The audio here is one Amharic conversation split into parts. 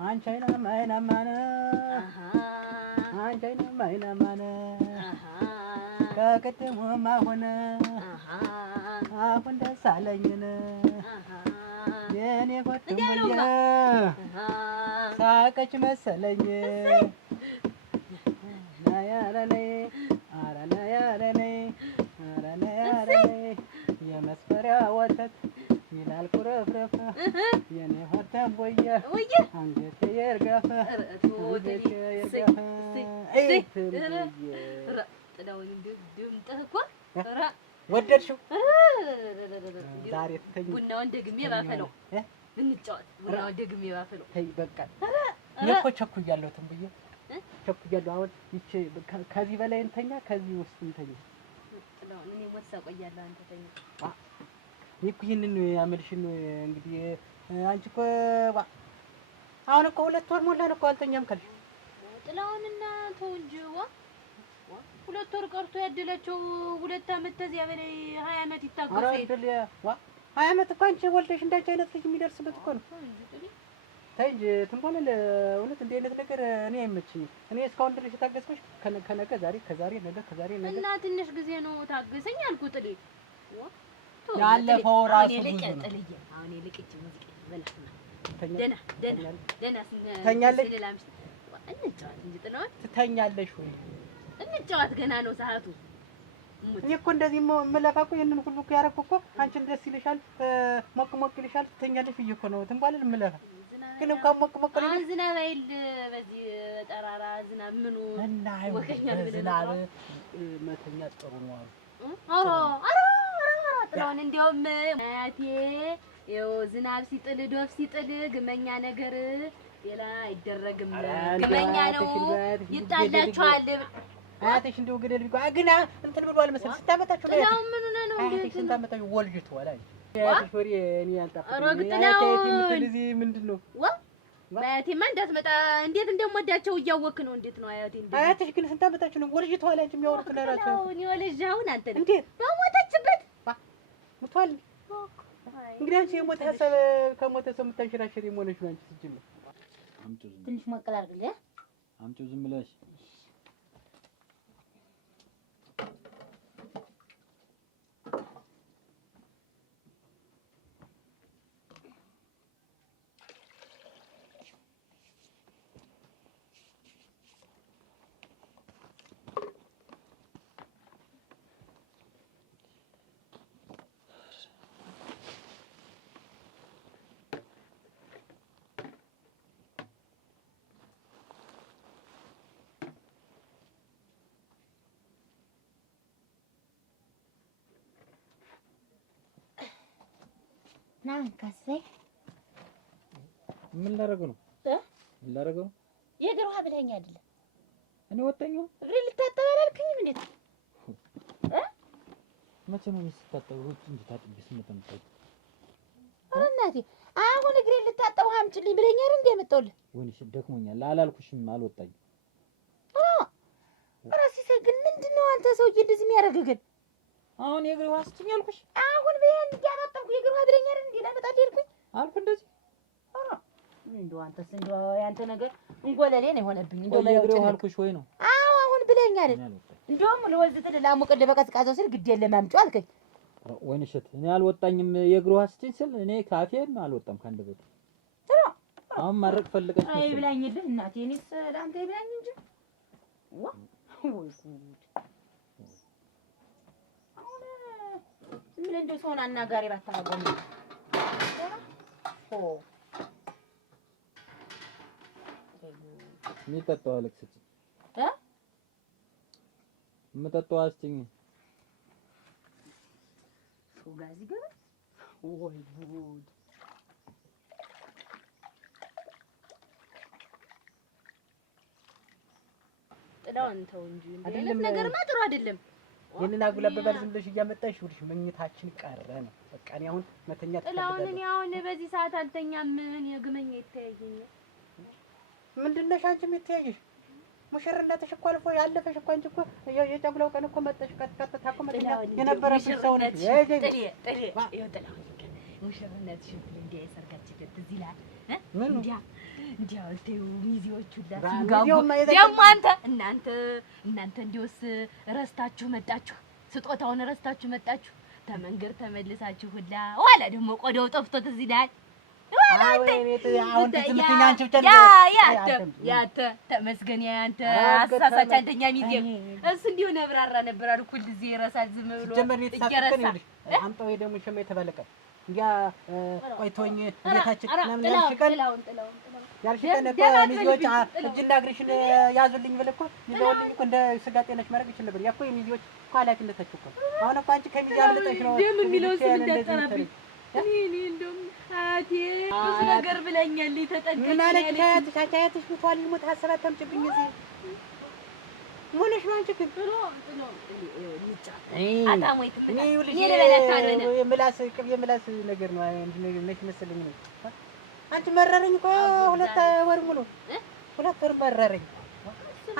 አንቺ አይናማ አይናማነ አንቺ አይናማ አይናማነ ከቅድሙም አሁን ደስ አለኝን የኔ ኮትምዬ ሳቀች መሰለኝ ናያረለይ አረናያረለይ አረናያረለይ የመስፈሪያ ወተት ይላል ኩረፍረፈ የኔ ሆተም ቦየ አንገቴ የርገፈ አንገቴ የርገፈ ጥላውን ድምጥህ እኮ ወደድሽው? ዛሬ ተኝ ቡናውን ደግሜ ባፈለው እንጫወት። ቡናውን ደግሜ ባፈለው ተይ በቃ እኔ እኮ ቸኩያለሁ ትንብዬ ቸኩያለሁ። አሁን ይቺ ከዚህ በላይ እንተኛ ከዚህ ውስጥ እንተኛ። ጥላውን እኔ ሞት ሳቆያለሁ አንተ ተኛ። እኔ እኮ ይሄንን ያመልሽን እንግዲህ አንቺ እኮ አሁን እኮ 2 ወር ሞላን እኮ አልተኛም ካልሽ ጥላውንና ተው እንጂ 2 ወር ቀርቶ ያደላቸው 2 አመት ተዚያ በላይ 20 አመት ይታገሱ። ኧረ እንዴ 20 አመት እኮ አንቺ ወልደሽ እንዳንቺ አይነት ልጅ የሚደርስበት እኮ ነው። ተይ እንጂ ትንቦለል እውነት እንዲህ አይነት ነገር እኔ አይመችኝም። እኔ እስካሁን ድረስ የታገስኩሽ ከነገ ዛሬ ከዛሬ ነገ ከዛሬ ነገ እና ትንሽ ጊዜ ነው ታገሰኝ አልኩት። ጥሌ ያለፈው ራሱ ብዙ ነው። አሁን ልቅጭ ሙዚቃ በላትና ደና ተኛለሽ እንጫወት እንጂ ጥላውን ትተኛለሽ ወይ? እንጫወት ገና ነው ሰዓቱ። እኔ እኮ እንደዚህ የምለፋ እኮ ይሄንን ሁሉ እኮ ያደረኩ እኮ አንቺን ደስ ይልሻል ሞቅ ሞቅ ይልሻል ትተኛለሽ ብዬሽ እኮ ነው ትንባለል የምለፋ። ግን እንኳን ሞቅ ሞቅ ነው ዝናብ አይል በዚህ ጠራራ ዝናብ ምኑ እና ዝናብ መተኛ ጥሩ ነው አሉ። ኧረ ጥላውን እንደውም አያቴ ይኸው ዝናብ ሲጥል ዶፍ ሲጥል ግመኛ ነገር ሌላ አይደረግም። ግመኛ ነው ይጣላችኋል። አያቴሽ እንደው ገደል ቢጓ ግና እንትን ብሏል መሰለኝ ስታመጣችሁ ነው። ጥላው ምን ሆነ ነው እንዴ? ስታመጣችሁ ወልጅቷል አይ አያቴሽ ወሬ እኔ ያልጣፈኝ አያቴ ምንድነው አያቴማ እንዳትመጣ እንዴት እንደምወዳቸው እያወክ ነው። እንዴት ነው አያቴ እንዴ? አያቴሽ ግን ስታመጣችሁ ነው ወልጅቷል አንቺ የሚያወሩት ለራሱ እኔ ወልጅ አሁን አንተ እንዴት በሞተችበት ሙቷል። እንግዲህ አንቺ የሞተ ሀሳብ ከሞተ ሰው የምታንሽራሽር የሞነሽ ነው አንቺ ሲጀምር ትንሽ ሞቀል አድርግልህ አምጪው ዝም ብለሽ ናንካሴ ምን ላደርገው ነው? ምን ላደርገው? የእግር ውሃ ብለኸኝ አይደለ? እኔ ወጣኛው እግሬ ልታጠብ አላልክኝም? እንዴት መቼ ነው የምትታጠበው? ውጭ እንጂ ታጥቢስ መተምጣጥ። ኧረ እናቴ አሁን እግሬ ልታጠብ ውሃ አምጪልኝ ብለኸኝ አይደል እንዴ የመጣሁልህ? ወይንሽ ደክሞኛል አላልኩሽም? አልወጣኝም። ኧረ ሲሳይ ግን ምንድነው አንተ ሰውዬ እንደዚህ የሚያደርግህ ግን? አሁን የእግር ውሃ ስጭኝ አልኩሽ። አሁን በያን እንዲያጣጣምኩ የእግር ውሃ ብለኸኝ አይደል እንዴ ላመጣልህ ሄድኩኝ አልኩ እንደዚህ። ኧረ እንደው አንተስ እንደው ያንተ ነገር እንጎለሌ ነው የሆነብኝ። እንደው የእግር ውሃ አልኩሽ ወይ ነው? አዎ አሁን ብለኸኝ አይደል? እንደውም ልወዝት ላሙቅልህ በቀዝቃዛው ስል ግድ የለም አምጪው አልከኝ። ወይንሽት እኔ አልወጣኝም። የእግር ውሃ ስጭኝ ስል እኔ ካፌን አልወጣም ካንደበት። አሁን ማድረግ ፈልገሽ ነው? አይ ብላኝልህ እናቴ እኔስ ለአንተ ይብላኝ እንጂ ዋ ወይ ዝም ብለህ እንደው ሰውን አናጋሪ ባታረገው ነው። የሚጠጣው አለክ ስጭኝ የምጠጣው አስጭኝ። ሱጋዚ ገና ወይ ጉድ ጥላውን ተው እንጂ እንዴ ነገርማ ጥሩ አይደለም። ይሄንን አጉላበባል ዝም ብለሽ እያመጣሽ ውልሽ መኝታችን ቀረ ነው በቃ። እኔ አሁን መተኛት ጥላውን እኔ አሁን በዚህ ሰዓት አልተኛም። ምን የግመኛ ይተያየኛል? ምንድነሽ አንቺ የምትያይሽ? ሙሽርነትሽ እኮ አልፎ ያለፈሽ እኮ አንቺ እኮ የጨጉላው ቀን እኮ መጣሽ ቀጥታ እኮ መተኛ የነበረብሽ ሰው ነሽ። ጥሌ ይኸው ጥላውን ሙሽርነትሽ እንዴ ሰርጋችበት እዚህ ላይ ምን እንዴ እንዲያው ተይው ሚዜዎቹ ሁላ ሲጋቡ ደግሞ እናንተ እንዲውስ ረስታችሁ መጣችሁ ስጦታውን ረስታችሁ መጣችሁ ተመንገር ተመልሳችሁ ሁላ ዋላ ደግሞ ቆዳው ጠፍቶ ትዝ ይላል ያተ ተመስገን ያንተ አሳሳች አንደኛ ሚዜ እሱ እንዲሁ ነብራራ ነበር አልኩ ሁልጊዜ ይረሳል ዝም ብሎ ይገረሳ አምጣው ደግሞ ሸማ የተባለቀ እንግዲያ ቆይቶኝ ቤታችን ለምን ያልሽቀን ሚዜዎች እጅና እግርሽን ያዙልኝ ብለህ እኮ ይዘውልኝ እኮ እንደ ስጋ ጤነሽ ማድረግ ይችል ነበር። ያኮ የሚዜዎች እኮ ኃላፊነታቸው እኮ አሁን እኮ አንቺ ከሚዜ አምልጠሽ ነው ደም የሚለው ስም እንዳጠራብኝ እኔ እንደውም አያቴ ብዙ ነገር ብለኛለች ተጠንቀቂ ምን አለች አያትሽ ሙቷል ሞት ሀሳብ አታምጪብኝ እዚህ ሞነሽ ነው አንቺ ግን ጥሎ ልጫ አታሞይት የምላስ ነገር ነው ነሽ መሰለኝ ነው አንቺ መረረኝ እኮ 2 ወር ሙሉ 2 ወር መረረኝ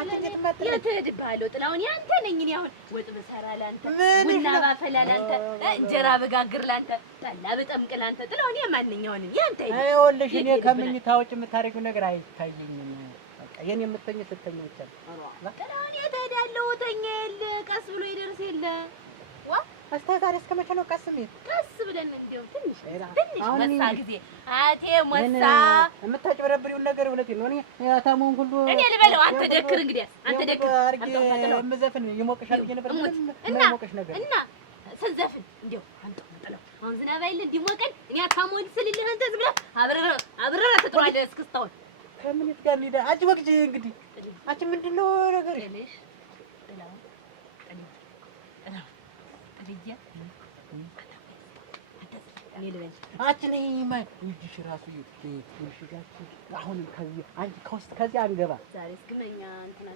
አንቺ እንዴት ማጥራ የትሄድብሃለሁ ጥላውን ያንተ ነኝ እኔ አሁን ወጥ በሰራ ላንተ ቡና ባፈላ ላንተ እንጀራ በጋግር ላንተ ጠላ በጠምቅ ላንተ ጥላውን የማንኛውንም ያንተ ይኸውልሽ እኔ ከምኝታው ውጭ የምታረጊው ነገር አይታየኝም በቃ የኔ የምትተኝ ስትተኝ ብቻ ጥላውን የትሄዳለሁ ተኛል ቀስ ብሎ ይደርስ የለ ዋ አስተካሪ እስከ መቼ ነው ቀስ የሚል ቀስ ብለን እንደው ትንሽ መሳ ጊዜ አቴ መሳ የምታጭበረብሪውን ነገር እውነቴን ነው እኔ ያታሙን ሁሉ እኔ ልበለው አንተ ደክር እንግዲህ አንተ ደክር የምዘፍን ይሞቅሻል ብዬሽ ነበር እና ይሞቅሽ ነገር እና ስንዘፍን እንደው አንተ መጥለው አሁን ዝናብ አይደል እንዲሞቀን እኔ አታሞን ስልልህ አንተ ዝም ብለህ አብረራ ትጥራለህ እስክስታውን ከምን ጋር ሊዳ አንቺ ወግጂ እንግዲህ አንቺ ምንድነው ነገር እልሽ አንቺ ነኝ ማን ይልሽ ራሱ ይልሽጋች አሁን ከዚህ አንቺ ከውስጥ ከዚህ አንገባ ዛሬ እስከመኛ እንትና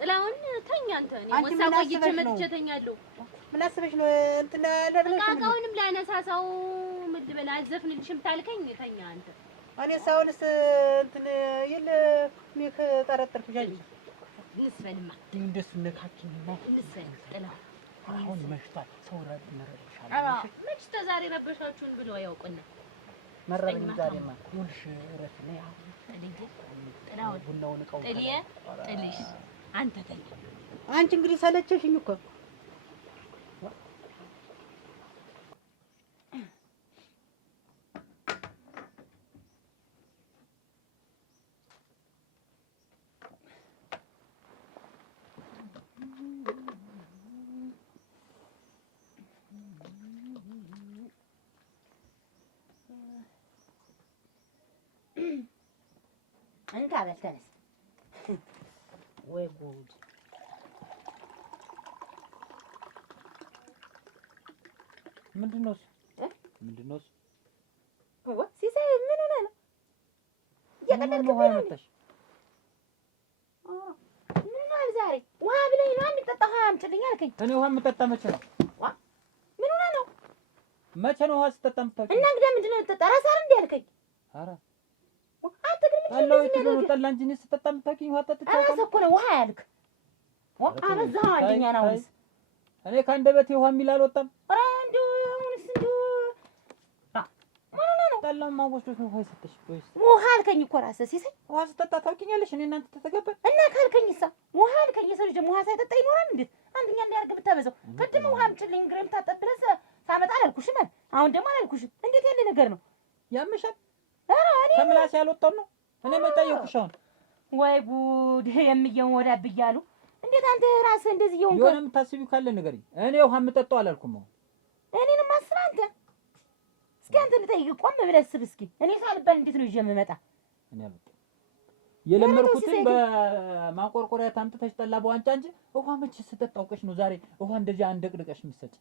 ጥላውን ተኛ አንተ እኔ ወሳ ቆይቼ መጥቼ ተኛለሁ ምን አስበሽ ነው እንትና ለብለሽ ቃቃውንም ላነሳሳው ምድበላ አዘፍንልሽም ታልከኝ ተኛ አንተ እኔ ሳውንስ እንትን ይል እኔ ከጠረጠርኩሽ አይደል እንስፈልማ እንደሱ ነካኪኝና እንስፈል ጥላው አሁን መሽቷል ሰው ረብሻል መሽቶ ዛሬ ረበሻችሁን ብሎ ያውቁና መረረኝ ዛሬማ ይኸውልሽ እረፍ ነው ያው ጥላው ቡናውን እቃው ጥልሽ አንተ ተኛ አንቺ እንግዲህ ሰለቸሽኝ እኮ እንካ በል ተነስ ወይ ጉድ ምንድነው ምንድነው ሲሳይ ምን ሆነ ነው የቀለድክ ነው መጣሽ ምን አለ ዛሬ ውሃ ብለኝ ነው አንጠጣ ውሃ አምጪልኝ አልከኝ እኔ ውሃ የምጠጣ መቼ ነው ምን ሆነ ነው መቼ ነው ውሃ ስጠጣ የምታውቂው እና እንግዲህ ምንድነው የምትጠጣ ራስህ አይደል እንዴ አልከኝ ኧረ አንተ ግን ምን አለው እኮ ነው ጠላ እንጂ እኔ ስጠጣ የምታውቂው ውሃ ጠጥቼ ራስህ እኮ ነው ውሃ ያልክ አበዛኸው አንደኛ ነው እኔ ከአንደበቴ ውሃ የሚል አልወጣም ኧረ እንደው አሁንስ እንደው ምን ሆነ ነው ጠላማ ወስዶት ነው ውሃ የሰጠሽ ወይስ ውሃ አልከኝ እኮ ራስህ ሲሳይ ውሃ ስጠጣ ታውቂኛለሽ እኔ እናንተ ተተገበል እና ካልከኝሳ ውሃ አልከኝ የሰው ልጅ ውሃ ሳይጠጣ ይኖራል እንዴ አንደኛ እንዲያርግ ብታበዛው ቅድም ውሃ አምጪልኝ ግሬም ታጠብ ብለህ ሳመጣ አላልኩሽም አሁን ደግሞ አላልኩሽም እንዴት ያለ ነገር ነው ያምሻል ኧረ እኔ ከምላስ ያልወጣው ነው እኔ መጣየኩሽ አሁን ወይ ጉድ የምየውን ወዳ ብያሉ እንዴት አንተ ራስህ እንደዚህ ይሆንከ የሆነ የምታስቢው ካለ ንገሪኝ እኔ ውሃ የምጠጣው አላልኩም አሁን እኔንም አስራ አንተ እስኪ አንተ ልጠይቅ ቆም ብለህ አስብ እስኪ እኔ ሳልባል እንዴት ነው ይዤ የምመጣ እኔ አልወጣም የለመድኩትን በማቆርቆሪያ ታምጥተሽ ጠላ በዋንጫ እንጂ ውሃ መቼ ስጠጣ አውቀሽ ነው ዛሬ ውሃ እንደዚህ አንደቅድቀሽ የምትሰጪ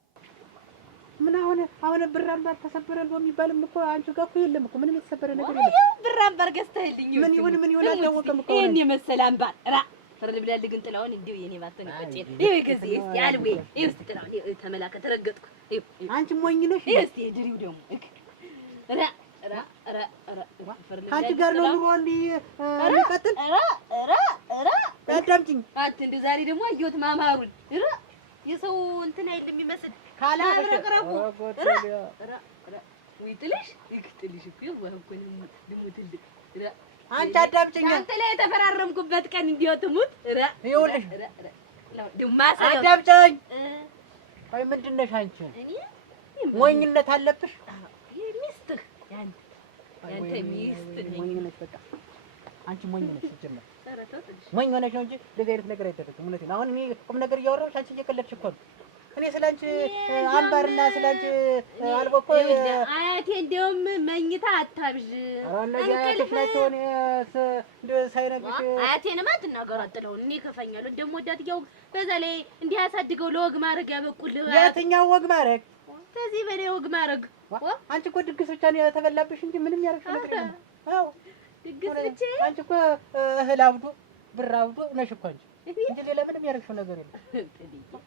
ምን አሁን ብር አምባር ተሰበረል በሚባልም እኮ አንቺ ጋር እኮ የለም እኮ ምንም የተሰበረ ነገር የለም ብር አምባር ገዝተህልኝ ምን ይሁን አልታወቀም እኮ ይሄን የመሰለ አምባር ራ ፈርድ ብላል ግን ጥላውን እንዴው የኔ ባተን ይቆጨኝ ይሄ ገዚ እስቲ አልዌ ይሄ እስቲ ጥላውን ይሄ ተመላከ ተረገጥኩ ይሄ አንቺ ሞኝ ነሽ ይሄ እስቲ ድሪው ደግሞ ራ አንቺ ጋር ነው ኑሮ እንዴ ልቀጥል አዳምጪኝ እንደ ዛሬ ደግሞ አየሁት ማማሩን የሰው እንትን አይደል የሚመስል ካላብረቅረቡ ወይጥልሽ ይክጥልሽ እኮ ወንኩንም ልሙትልክ አንቺ አዳምጪኝ። አንተ ላይ የተፈራረምኩበት ቀን እንዲያው ትሙት ይኸውልሽ ድማሳ አዳምጪኝ። አይ ምንድን ነሽ አንቺ? ሞኝነት አለብሽ። ሚስትህ ያንተ ሚስት ነኝ። ሞኝ ነሽ በቃ አንቺ ሞኝ ነሽ ሲጀመር። ሞኝ ሆነሽ ነው እንጂ እንደዚህ አይነት ነገር አይደረግም። እውነቴን አንቺ ቁም ነገር እያወራሁሽ አንቺ እየቀለድሽ እኮ ነው። እኔ ስላንቺ አምባርና ስላንቺ አልቦ እኮ አያቴ እንደውም መኝታ አታብዥ አያቴሽ ናቸው። እኔ ሳይነግርሽ አያቴንማ አትናገሩ አትለውን እኔ ከፋኛለሁ እንደምወዳት እያው በዛ ላይ እንዲህ አሳድገው ለወግ ማድረግ ያበቁልህ። የትኛው ወግ ማድረግ? ከዚህ በላይ ወግ ማድረግ አንቺ እኮ ድግስ ብቻ ነው የተበላብሽ እንጂ ምንም ያደረግሽው ነገር የለም። አዎ ድግስ ብቻ አንቺ እኮ እህል አብዶ ብር አብዶ ነሽ እኮ አንቺ እንጂ ሌላ ምንም ያደረግሽው ነገር የለም።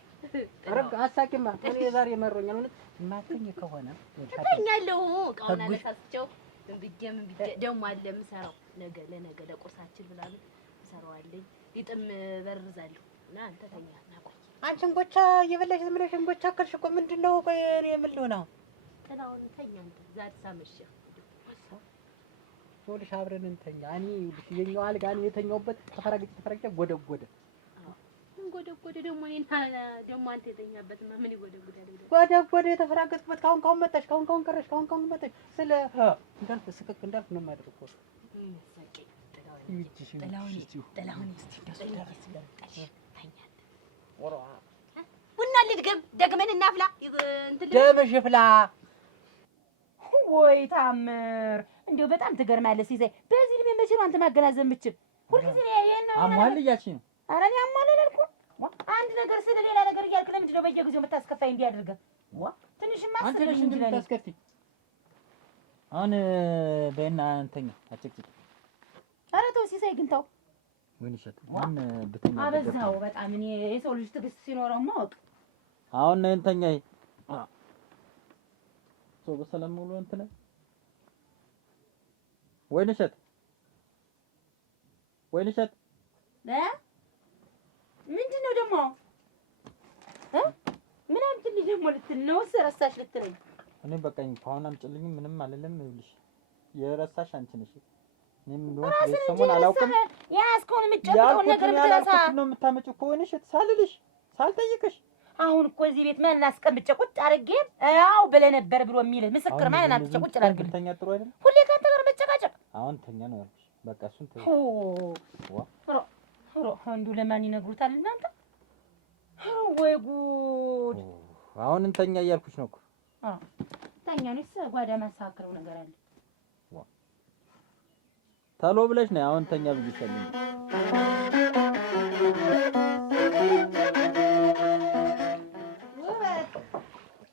ረግ አሳቂማ እኔ ዛሬ መሮኛል። እውነት ማተኝ ከሆነ ተኛለሁ። እቃውን አነሳስቸው ብዬ ምን ብዬ ደግሞ አለ የምሰራው ነገ ለነገ ለቁርሳችን ብላል እሰራዋለኝ። ይጥም በርዛለሁ እና አንተ ተኛ ናቆይ። አንቺ እንጎቻ እየበላሽ ዝም ብለሽ እንጎቻ አከልሽ እኮ ምንድነው? ቆይ እኔ ምን ልሆን አሁን? ጥላውን ተኛ አንተ ዛሬ ሳመሽ ይኸውልሽ አብረን እንተኛ። እኔ የኛው አልጋ እኔ የተኛውበት ተፈራግጬ ጎደጎደ ጎደጎደ ደግሞ እኔና ደግሞ አንተ የተኛበትማ ምን ይጎደጉዳል? ጎደጎደ የተፈራገጥኩበት ካሁን መጣሽ ካሁን ቀረሽ ካሁን መጣሽ ስለ እንዳልኩ ስቅቅ እንዳልኩ ነው የማደርገው። ቡና ልድገም ደግመን እናፍላ እንትን ደምሽ ይፍላ። ወይ ታምር እንደው በጣም ትገርማለህ ሲሳይ። በዚህ ልቤ መቼ ነው አንተ ማገናዘብ የምችል? ሁልጊዜ ይሄን አሟል እያልሽኝ ነው? ኧረ እኔ አሟል አላልኩም። አንድ ነገር ስለ ሌላ ነገር እያልክ ለምንድን ነው በየጊዜው የምታስከፋኝ? እንዲህ አድርገህ ትንሽማ አስበኝ እንጂ ለኔ ታስከፊ። አሁን በእና አንተኛ አጭቅጭቅ። ኧረ ተው ሲሳይ ግን ተው። ወይን ይሸት ማን ብተኛ አበዛው በጣም። እኔ የሰው ልጅ ትዕግስት ሲኖረው ማወቅ አሁን እንተኛ ሰው በሰላም ሙሉ እንትን ወይን ይሸት ምንድን ነው ደግሞ ምን አምጪልኝ ደግሞ ልትል ነው? ረሳሽ ልትለኝ? እኔ በቃኝ ከሆነ አምጪልኝ ምንም አልልም። ይኸውልሽ የረሳሽ አንቺ ነሽ። እኔም እንደሆነ ሰሞን አላውቅም። ያስኮን የምትጨብጠውን ነገር ብትረሳ ነው የምታመጪው እኮ ወይንሽ ሳልልሽ ሳልጠይቅሽ። አሁን እኮ እዚህ ቤት ማን አስቀምጬ ቁጭ አድርጌ አዎ ብለህ ነበር ብሎ የሚልህ ምስክር ማን አምጥቼ ቁጭ አድርጌ ተኛ ጥሩ አይደል? ሁሌ ካንተ ጋር መጨቃጨቅ። አሁን ተኛ ነው ያልኩሽ። በቃ እሱን ተው። አንዱ ለማን ይነግሩታል እናንተ? ወይ ጉድ! አሁን እንተኛ እያልኩሽ ነው እኮ። ተኛ ነው ጓዳ ማሳከረው ነገር አለ። ተሎ ብለሽ ነው አሁን ተኛ ብዬሻለሁ።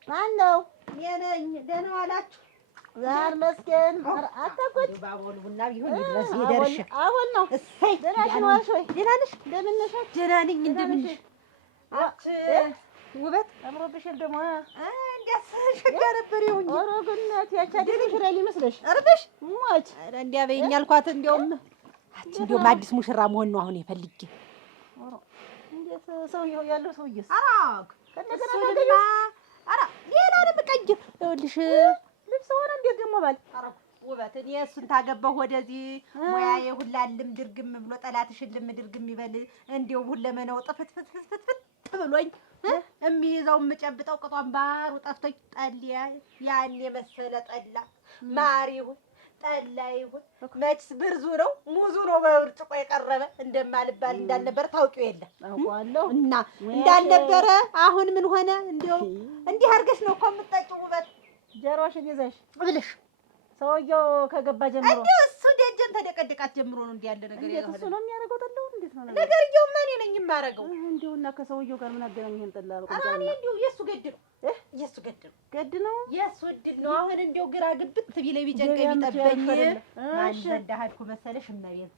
ማነው? እኔ ነኝ። ደህና ዋላችሁ? ዛር መስገን አታቆጭ ባቦል ቡና ቢሆን ይድረስ ይደርሽ። አሁን ነው። እሰይ ደህና ነሽ ወይ? ደህና ነሽ? እንደምን ነሽ? ደህና ነኝ። እንደምን ነሽ? አት ውበት አምሮብሻል ደግሞ እንዴት ሸጋ ነበር ይሁን። ኧረ ግነት ያቻደልሽ ራሊ መስለሽ አርበሽ ሞች ኧረ እንዲያ በይኝ አልኳት። እንደውም አዲስ ሙሽራ መሆን ነው አሁን የፈልጌ። ኧረ እንዴት ሰውየው ያለው ሰውዬስ? ኧረ ከነገና ታገኙ ኧረ ሌላ ነው የምቀይር። ይኸውልሽ ልብስ ሆነ እንዴት ደግሞ ባል ኧረ ውበት እኔ እሱን ታገባሁ ወደዚህ ሙያዬ ሁላልም ድርግም ብሎ ጠላትሽን ልም ድርግም ይበል። እንደው ሁለመናው ጥፍት ብሎኝ የሚይዘው የምጨብጠው ቅጧን ባሩ ጠፍቶኝ ጠልያ ያን የመሰለ ጠላ ማር ይሁን ጠላ ይሁን መችስ ብርዙ ነው ሙዙ ነው በብርጭቆ የቀረበ እንደማልባል እንዳልነበረ ታውቂው የለ አውቃለሁ። እና እንዳልነበረ አሁን ምን ሆነ? እንደው እንዲህ አድርገሽ ነው እኮ የምትጠጪው ውበት ጀሮሽን ይዘሽ ብለሽ ሰውየው ከገባ ጀምሮ እንደው እሱ ደጀን ተደቀደቃት ጀምሮ ነው እንዲህ ያለ ነገር ያለው። እሱ ነው የሚያደርገው ጠላው። እንዴት ነው ነገርየው? ማን ነኝ የማደርገው? እንደውና ከሰውየው ጋር ምን አገናኝ? ይሄን ጠላ በቃ እኔ እንደው የሱ ገድ ነው ገድ ነው የሱ እድል ነው። አሁን እንደው ግራ ግብት ቢለኝ ቢጨንቀኝ ቢጠበኝ ማን ዘንዳ ሄድኩ መሰለሽ? እመቤት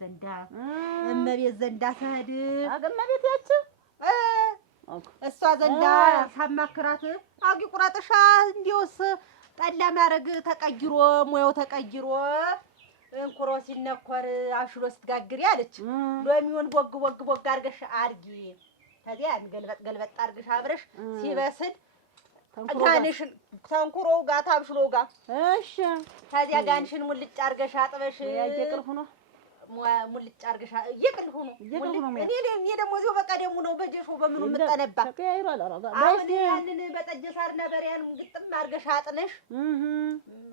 ዘንዳ ስሄድ እመቤት ያች እሷ ዘንዳ ሳማክራት አጊ ቁራጥሻ እንደውስ ጠላ ማረግ ተቀይሮ ሙያው ተቀይሮ እንኩሮ ሲነኮር አሽሎ ስትጋግሪ አለች። ሎሚውን ቦግ አርገሽ አርጊ። ታዲያ ገልበጥ አርገሽ አብረሽ ሲበስል ጋንሽን ተንኩሮው ጋር ታብሽሎው ጋር እሺ ከዚያ ጋንሽን ሙልጭ አርገሽ አጥበሽ ያየቅል ሆኖ ሙልጭ አርገሽ እየቅል ሆኖ እኔ ደግሞ እዚሁ በቀደሙ ነው በጀሾ በምኑ የምጠነባ ተቀያይሯል። አሁን ያንን በጠጀ ሳር ነበር ያን ግጥም አርገሽ አጥነሽ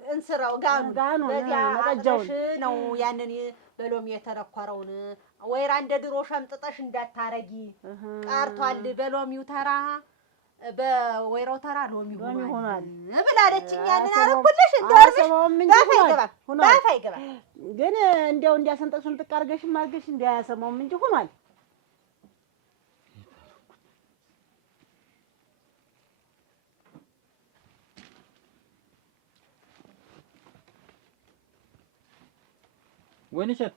እንስራው ጋኑ በዚያ መጠጃውን ነው ያንን በሎሚ የተረኮረውን ወይራ እንደ ድሮ ሸምጥጠሽ እንዳታረጊ ቀርቷል። በሎሚው ተራ በወይራው ተራ ሎሚ ሆኗል ብላለችኝ። ያንን አረኩልሽ ባፍ አይገባም ግን እንዲያው እንዲያሰንጠቅ ስንጥቅ አድርገሽም አድርገሽ እንዲያሰማውም እንጂ ሆኗል። ወይንሸት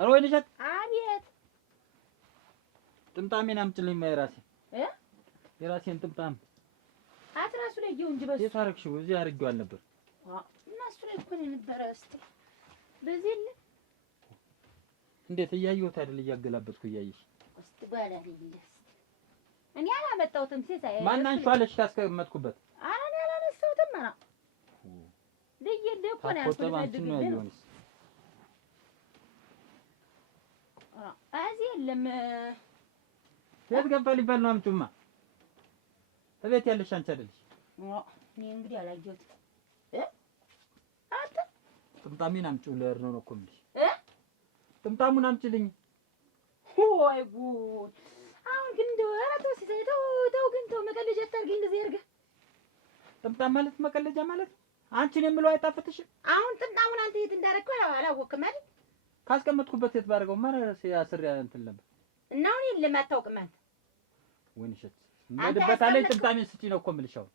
ኧረ ወይንሸት አቤት ጥምጣሜን አምጪልኝ የራሴን ጥምጣም አትራሱ ላይ ይው እንጂ በሱ የት አደረግሽው? እዚህ አድርጌው አልነበር እና እሱ ላይ እኮ ነው የነበረ። እስኪ በዚህ እንዴት እያየሁት አይደል? እያገላበጥኩ እያየሽ እስኪ ባላ ይልስ እኔ አላመጣሁትም። ሲሳይ ማን አንቺዋለሽ ካስቀመጥኩበት? ኧረ እኔ አላነሳሁትም። ኧረ ልይል እኮ ነው ያልኩት። እዚህ የለም። የት ገባ ሊባል ነው? አምጪውማ እቤት ያለሽ አንቺ አይደለሽ? እኔ እንግዲህ አላየሁትም። አንተ ጥምጣሜን አምጪው ልሄድ ነው እኮ የምልሽ። ጥምጣሙን አምጪልኝ። ወይ ጉድ! አሁን ግን እንደው ኧረ ተው ሲሳይ ተው ግን ተው፣ መቀለጃ አታርጊ እንደዚህ ያርገህ። ጥምጣም ማለት መቀለጃ ማለት አንቺን የምለው አይጣፍጥሽም? አሁን ጥምጣሙን አንተ የት እንዳደረግከው አላወቅም አይደል? ካስቀመጥኩበት የት ባደርገው ማለት ያስር እንትን ነበር እና አሁን የለም አታውቅም አንተ። ወይንሸት መድበታለች ጥምጣሜን ስጪ ነው እኮ የምልሽ አሁን።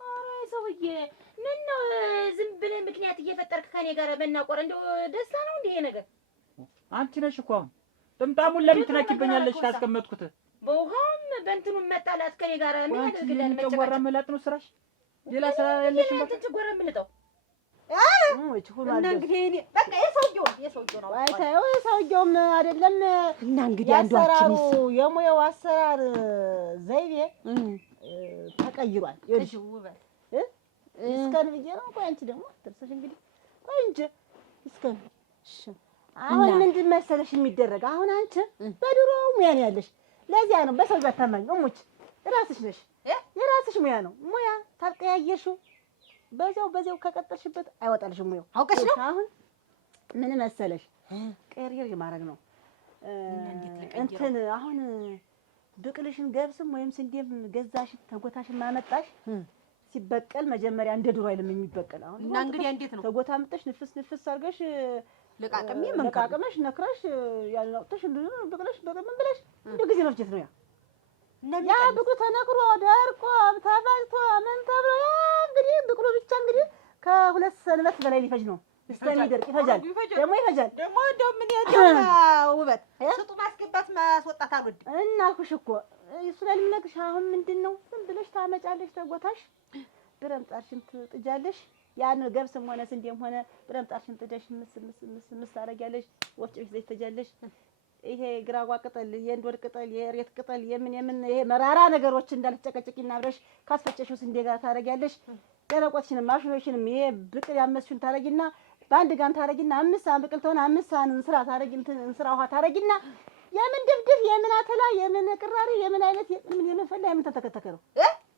ኧረ ሰውዬ ምን ነው ዝም ብለህ ምክንያት እየፈጠርክ ከኔ ጋር መናቆር እንደው ደስታ ነው እንዴ ይሄ ነገር? አንቺ ነሽ እኮ አሁን ጥምጣሙን ለምን ትነኪብኛለሽ? ካስቀመጥኩት በውሃውም በእንትኑም መጣላት ከኔ ጋር ምን ያደርግልሃል? ጨጓራ መላጥ ነው ስራሽ? ሌላ ስራ ያለሽም አንተ ጨጓራ ምልጠው እና እንግዲህ እኔ በቃ የሰውየው ነው አይታየው የሰውየውም አይደለም። እና እንግዲህ አሰራሩ የሙያው አሰራር ዘይቤ ተቀይሯል። እሺ ውበት እስከን ብዬ ነው። ቆይ አንቺ ደግሞ ትርሰሽ እንግዲህ ቆይ እንጂ እስከን አሁን ምንድን መሰለሽ የሚደረግ አሁን አንቺ በድሮ ሙያ ነው ያለሽ። ለዚያ ነው በሰው ባታማኝ እሙች ራስሽ ነሽ የራስሽ ሙያ ነው። ሙያ ታልቀያየሽው በዚያው ከቀጠልሽበት አይወጣልሽም። ሙያው አውቀሽ ነው። አሁን ምን መሰለሽ ቀሪር የማረግ ነው እንትን አሁን ብቅልሽን ገብስም ወይም ስንዴም ገዛሽ ተጎታሽን ማመጣሽ ሲበቀል መጀመሪያ እንደ ድሮ አይደለም የሚበቀል። አሁን እና እንግዲህ እንዴት ነው ተጎታ አምጥተሽ ንፍስ አድርገሽ ለቃቅመሽ ነክረሽ ያንን አውጥተሽ ብቅልሽ በምን ብለሽ እንደ ጊዜ መፍጀት ነው። ያ ብቁ ተነክሮ ደርቆ ተባልቶ ምን ተብሎ ያ እንግዲህ ብቁሉ ብቻ እንግዲህ ከሁለት ሰንበት በላይ ሊፈጅ ነው። እስከሚደርቅ ይፈጃል። ደግሞ እንደው ምን ያለው ውበት ስጡ ማስገባት ማስወጣት አልወድም። እና አልኩሽ እኮ እሱ ላይ ልነግርሽ። አሁን ምንድነው ዝም ብለሽ ታመጫለሽ ተጎታሽ ብረምጣሽን ትጥጃለሽ። ያን ገብስም ሆነ ስንዴም ሆነ ብረምጣሽን ጥደሽ ምስ ታረጊያለሽ። ወፍጮ ቤት ትጃለሽ። ይሄ ግራጓ ቅጠል፣ የእንዶድ ቅጠል፣ የሬት ቅጠል የምን ይሄ መራራ ነገሮች እንዳልተጨቀጨቂና አብረሽ ካስፈጨሽው ስንዴ ጋር ታረጊያለሽ። ደረቆትሽንም ማሽኖችንም ይሄ ብቅል ያመስሽን ታረጊና በአንድ ጋን ታረጊና 5 ሳህን ብቅል ተሆነ 5 ሳህን እንስራ ታረጊ እንስራ ውሃ ታረጊና የምን ድፍድፍ የምን አተላ የምን ቅራሪ የምን አይነት የምን ፈላ የምን ተተከተከ ነው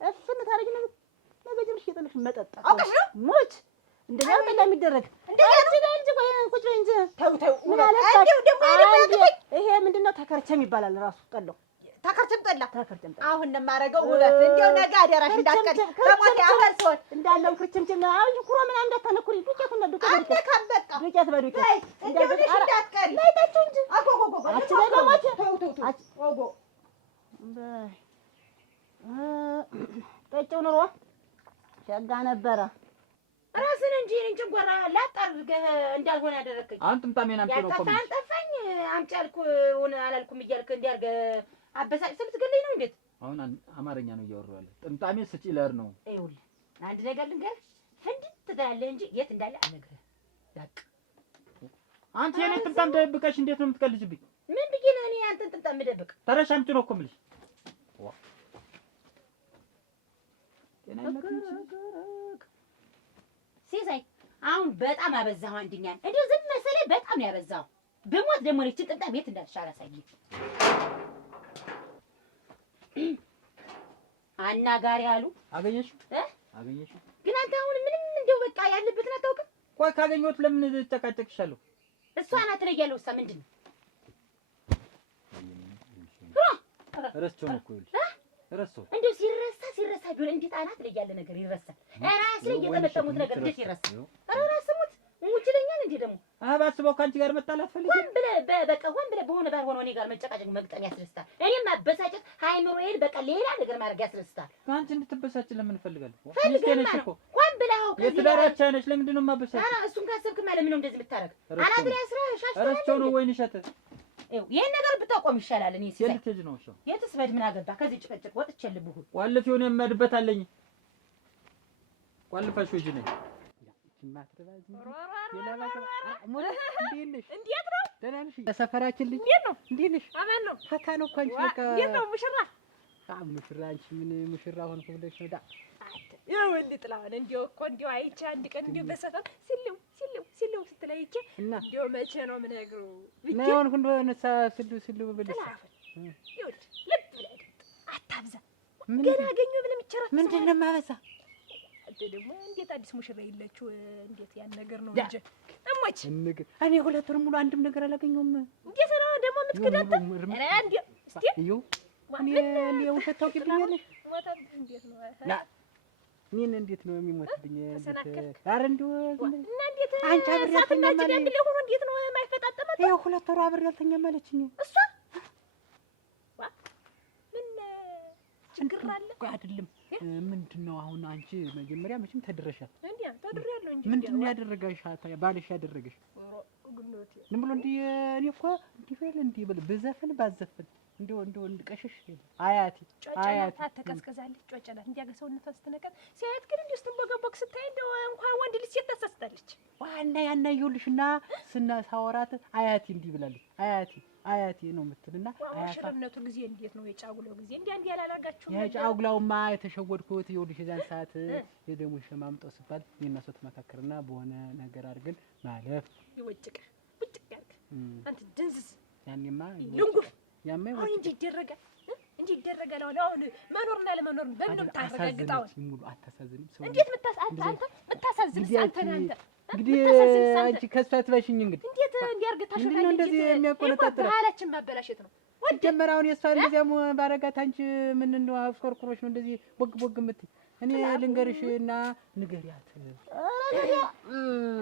እፍን ታረጊና ነገጅምሽ እየጠለሽ መጠጣ ሞች እንደዚህ ነው የሚደረግ። እንደዚህ እንጂ ቆይ ቁጭ በይ እንጂ ተው ምን አለ ይሄ ምንድነው ተከርቸም ይባላል ራሱ ጠላው ተከርቸም ጠላ አሁን ነው የማደርገው ውበት እንደው ነገ አደራሽ እንዳትቀር ከሞት ያፈር ሰው እንዳለው ክርችምችም አሁን ኩሮ ምን እንዳታነኩሪ ዱቄቱ ነው ዱቄት በዱቄት እንደዚህ እንዳትቀር ላይታችሁ እንጂ አጎጎጎ አችለ ለማች ተው ኦጎ በይ ጠጪው ኑሮ ሸጋ ነበረ። ራስን እንጂ እንጨጓራ ላጣርገህ እንዳልሆነ ያደረከኝ አንተ ጥምጣሜን አምጪ ነው እኮ ጠፋኝ አምጪ አልኩህ አላልኩም እያልክ እንዲያርገ አበሳጭ ስለምትገለኝ ነው። እንዴት አሁን አማርኛ ነው እያወራሁ ያለ? ጥምጣሜን ስጪ ለር ነው። ይኸውልህ አንድ ነገር ልንገርህ፣ ፍንድት ትላለህ እንጂ የት እንዳለ አልነግርህም። በቃ አንቺ የኔን ጥምጣም ደብቀሽ እንዴት ነው የምትቀልጅብኝ? ምን ብዬ ነው እኔ አንተን ጥምጣም የምደብቅ? ተረሽ አምጪ ነው እኮ የምልሽ። ሲሳይ አሁን በጣም አበዛው። አንድኛል እንደው ዝም መሰለኝ በጣም ነው ያበዛው። በሞት ደግሞ ልጅ ጥንጣ ቤት እንዳልሻለ ሳይኝ አናጋሪ አሉ አገኘሽ አገኘሽ። ግን አንተ አሁን ምንም እንደው በቃ ያለበትን አታውቅም። ቆይ ካገኘሁት ለምን ተጨቃጨቅሻለሁ? እሷ ናት ላይ ያለው እሷ ምንድን ነው ረስቼው ነው እኮ ይኸውልሽ ረስቼው እንደው ሲረሳ ቢሆን እንዴት አናት ላይ ያለ ነገር ይረሳል? ራስ ላይ የተመጠሙት ነገር እንዴት ይረሳል? ራስ ሙት ሙችለኛል እንዴ ደግሞ ባስበው ከአንቺ ጋር መጣላት ፈልጌ ሆን ብለህ በቃ ሆን ብለህ በሆነ ባልሆነ እኔ ጋር መጨቃጨቅ መግጠም ያስደስታል። እኔም ማበሳጨት ሃይምሮዬን በቃ ሌላ ነገር ማድረግ ያስደስታል። ከአንቺ እንድትበሳጭ ለምን ፈልጋለሁ? ፈልገሽ እኮ ሆን ብለህ አውቀህ የትዳራቻ ነሽ። ለምንድን ነው የማበሳጭ? ኧረ እሱን ካሰብክ ማለት ምን ነው እንደዚህ የምታረግ? አናት ላይ አስራ ሻሽ ረስቼው ነው ወይን እሸት ይሄን ነገር ብታቆም ይሻላል። እኔ ሲሳይ የልትሄጂ ነው እሺ? የትስ በድ ምን አገባ? ከዚህ ጭቅጭቅ ወጥቼልብህ ቋልፍ የሆነ የማድበት አለኝ። ቋልፋሽ ወጂ ነኝ እንዴት ነው? ደህና ነሽ? ሰፈራችን ልጅ እንዴት ነሽ? አማን ነው። ፈታ ነው እኮ አንቺ በቃ እንዴት ነው ሙሽራ? ሙሽራ አንቺ ምን ሙሽራ ሆንኩ ብለሽ ነው? ይኸውልህ ጥላሁን እንደው እኮ እንደው አይቼ አንድ ቀን እንደው በሰፈር ሲለው ስትል አይቼ እንደው መቼ ነው የምነግረው እና የሆንኩ እንደሆነ ሲሉ ብለሽ ይኸውልህ ልብ ብለህ አታብዛ። ገና አገኘሁ ብለህ የምትቸራት ምንድን ነው የማበዛ? ደግሞ እንዴት አዲስ ሙሽራ የለችው? እንዴት ያን ነገር ነው እንጂ እሞች እኔ ሁለት ወር ሙሉ አንድም ነገር አላገኘሁም። እንዴት ነው ደግሞ የምትከዳታ? ኧረ አንዴ እስቲ እዩ እኔ ውሸት ታውቂብኛለሽ? እንዴት ነው እኔን እንዴት ነው የሚሞትብኝ? ኧረ እንደው እና እንዴት አንቺ አብሬ አልተኛም አለኝ። እንዴት ነው የማይፈጣጠማት? ይኸው ሁለት ወር አብሬ አልተኛም አለችኝ እሷ። ምን ችግር አለ? አይደለም ምንድን ነው አሁን አንቺ መጀመሪያ መቼም ተድረሻል። እንዴ ተድሬያለሁ እንጂ ምንድን ነው ያደረገሽ? ባልሽ ያደረገሽ ዝም ብሎ እንዲህ እኔ እኮ እንዲህ በል እንዲህ በል ብዘፍን ባዘፍን እንደው እንድቀሽሽ አያቴ አትቀዝቅዛለች ጮጨላት እንዲያገ ሰውነቷ ስትነቀር ሲያየት ግን እንዲህ ስትንቦገቦግ ስታይ እንደው እንኳን ወንድ ልጅ ሴት ታሳስታለች። ዋና ያና ይኸውልሽና ሳወራት አያቴ እንዲህ ብላለች። አያቴ ነው የምትልና ሙሽርነቱ ጊዜ እንዴት ነው የጫጉላው ጊዜ እንዲህ ያላላጋችሁ? የጫጉላውማ የተሸወድኩት ይኸውልሽ የዛን ሰዓት የደሙ ሸማምጠው ሲባል እኔና እሷ ተመካከርና በሆነ ነገር አድርገን ማለፍ ይወጭቅ ብጭቅ ያርግ አንተ ድንዝዝ ያኔማ ልንጉር ያማይ አሁን እንዴ ይደረጋል። አሁን መኖርና ለመኖር በምን ታረጋግጣው? ሙሉ አታሳዝንም? ሰው እንዴት አንተ ምታሳዝንስ አንተ እንግዲህ አንቺ ከሷ ትበሽኝ እንግዲህ እንዴት እንዲያርግ ታሽታለች? እንደዚህ የሚያቆነጣጥረው ባህላችን ማበላሸት ነው። ወደመራ አሁን የሷ እንደዚያም ባረጋት አንቺ ምን እንደው አፍኮርኩሮሽ ነው እንደዚህ ቦግ የምትይ? እኔ ልንገርሽና ንገሪያት።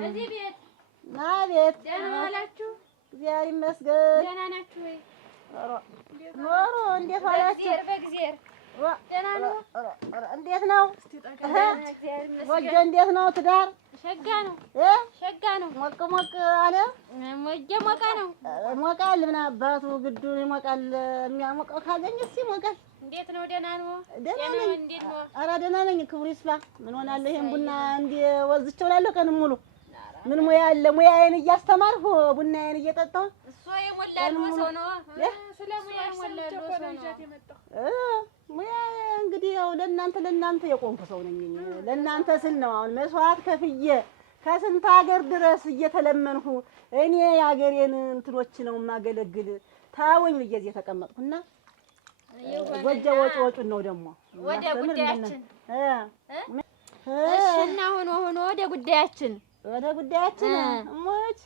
እዚህ ቤት አቤት ደህና ዋላችሁ? እግዚአብሔር ይመስገን። ደህና ናችሁ ወይ? ኖሮ እንዴት ዋላችሁ? በእግዚአብሔር ደህና ነው። እንዴት ነው ጎጆ? እንዴት ነው ትዳር? ሸጋ ነው ሸጋ ነው። ሞቅ አለ ሞቃ ነው። ሞቃል። ምን አባቱ ግዱን ይሞቃል። የሚያሞቀው ካገኘስ ይሞቃል። እንዴት ነው? ደህና ነው። ደህና ነኝ። እንዴት ነው? ኧረ ደህና ነኝ። ክብሩ ይስፋ። ምን ሆናለሁ? ይሄን ቡና እንዲህ ወዝቼው እላለሁ ቀኑን ሙሉ። ምን ሙያ አለ? ሙያዬን እያስተማርሁ ቡናዬን እየጠጣሁ እሱ የሞላሉ ሰው ነው። ስለ ሙያ የሞላሉ ሰው ነው። ሙያ እንግዲህ ያው ለእናንተ የቆምኩ ሰው ነኝ። ለእናንተ ስል ነው አሁን መስዋዕት ከፍዬ ከስንት ሀገር ድረስ እየተለመንሁ እኔ የሀገሬን እንትኖች ነው የማገለግል። ታወኝ ብዬ እዚህ የተቀመጥኩና ጎጆ ወጪውን ነው ደግሞ ወደ ጉዳያችን እሺ። እና ሆኖ ወደ ጉዳያችን እሞች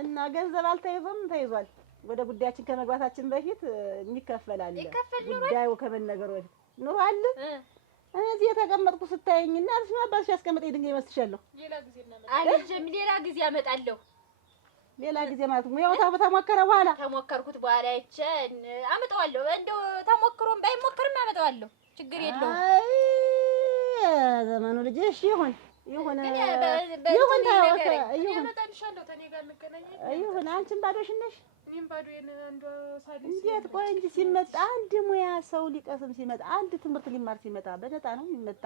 እና ገንዘብ አልተይዞም ተይዟል። ወደ ጉዳያችን ከመግባታችን በፊት የሚከፈል አለ። ጉዳዩ ከመነገሩ በፊት ኑሮ አለ። እዚህ የተቀመጥኩ ስታየኝና አልሽ አባትሽ ያስቀመጠኝ ድንጋይ ይመስልሻለሁ? ሌላ ጊዜ አመጣለሁ። ሌላ ጊዜ ማለት ነው ያው ተሞከረ በኋላ ተሞከርኩት በኋላ አይቼ አመጣዋለሁ። እንደው ተሞክሮም ባይሞከርም አመጣዋለሁ። ችግር የለውም። አይ ዘመኑ ልጅ እሺ ይሁን ይሁን አንቺም ባዶሽን ነሽ። እንዴት ቆይ እንጂ ሲመጣ አንድ ሙያ ሰው ሊቀስም ሲመጣ አንድ ትምህርት ሊማር ሲመጣ በነጣ ነው የሚመጣ።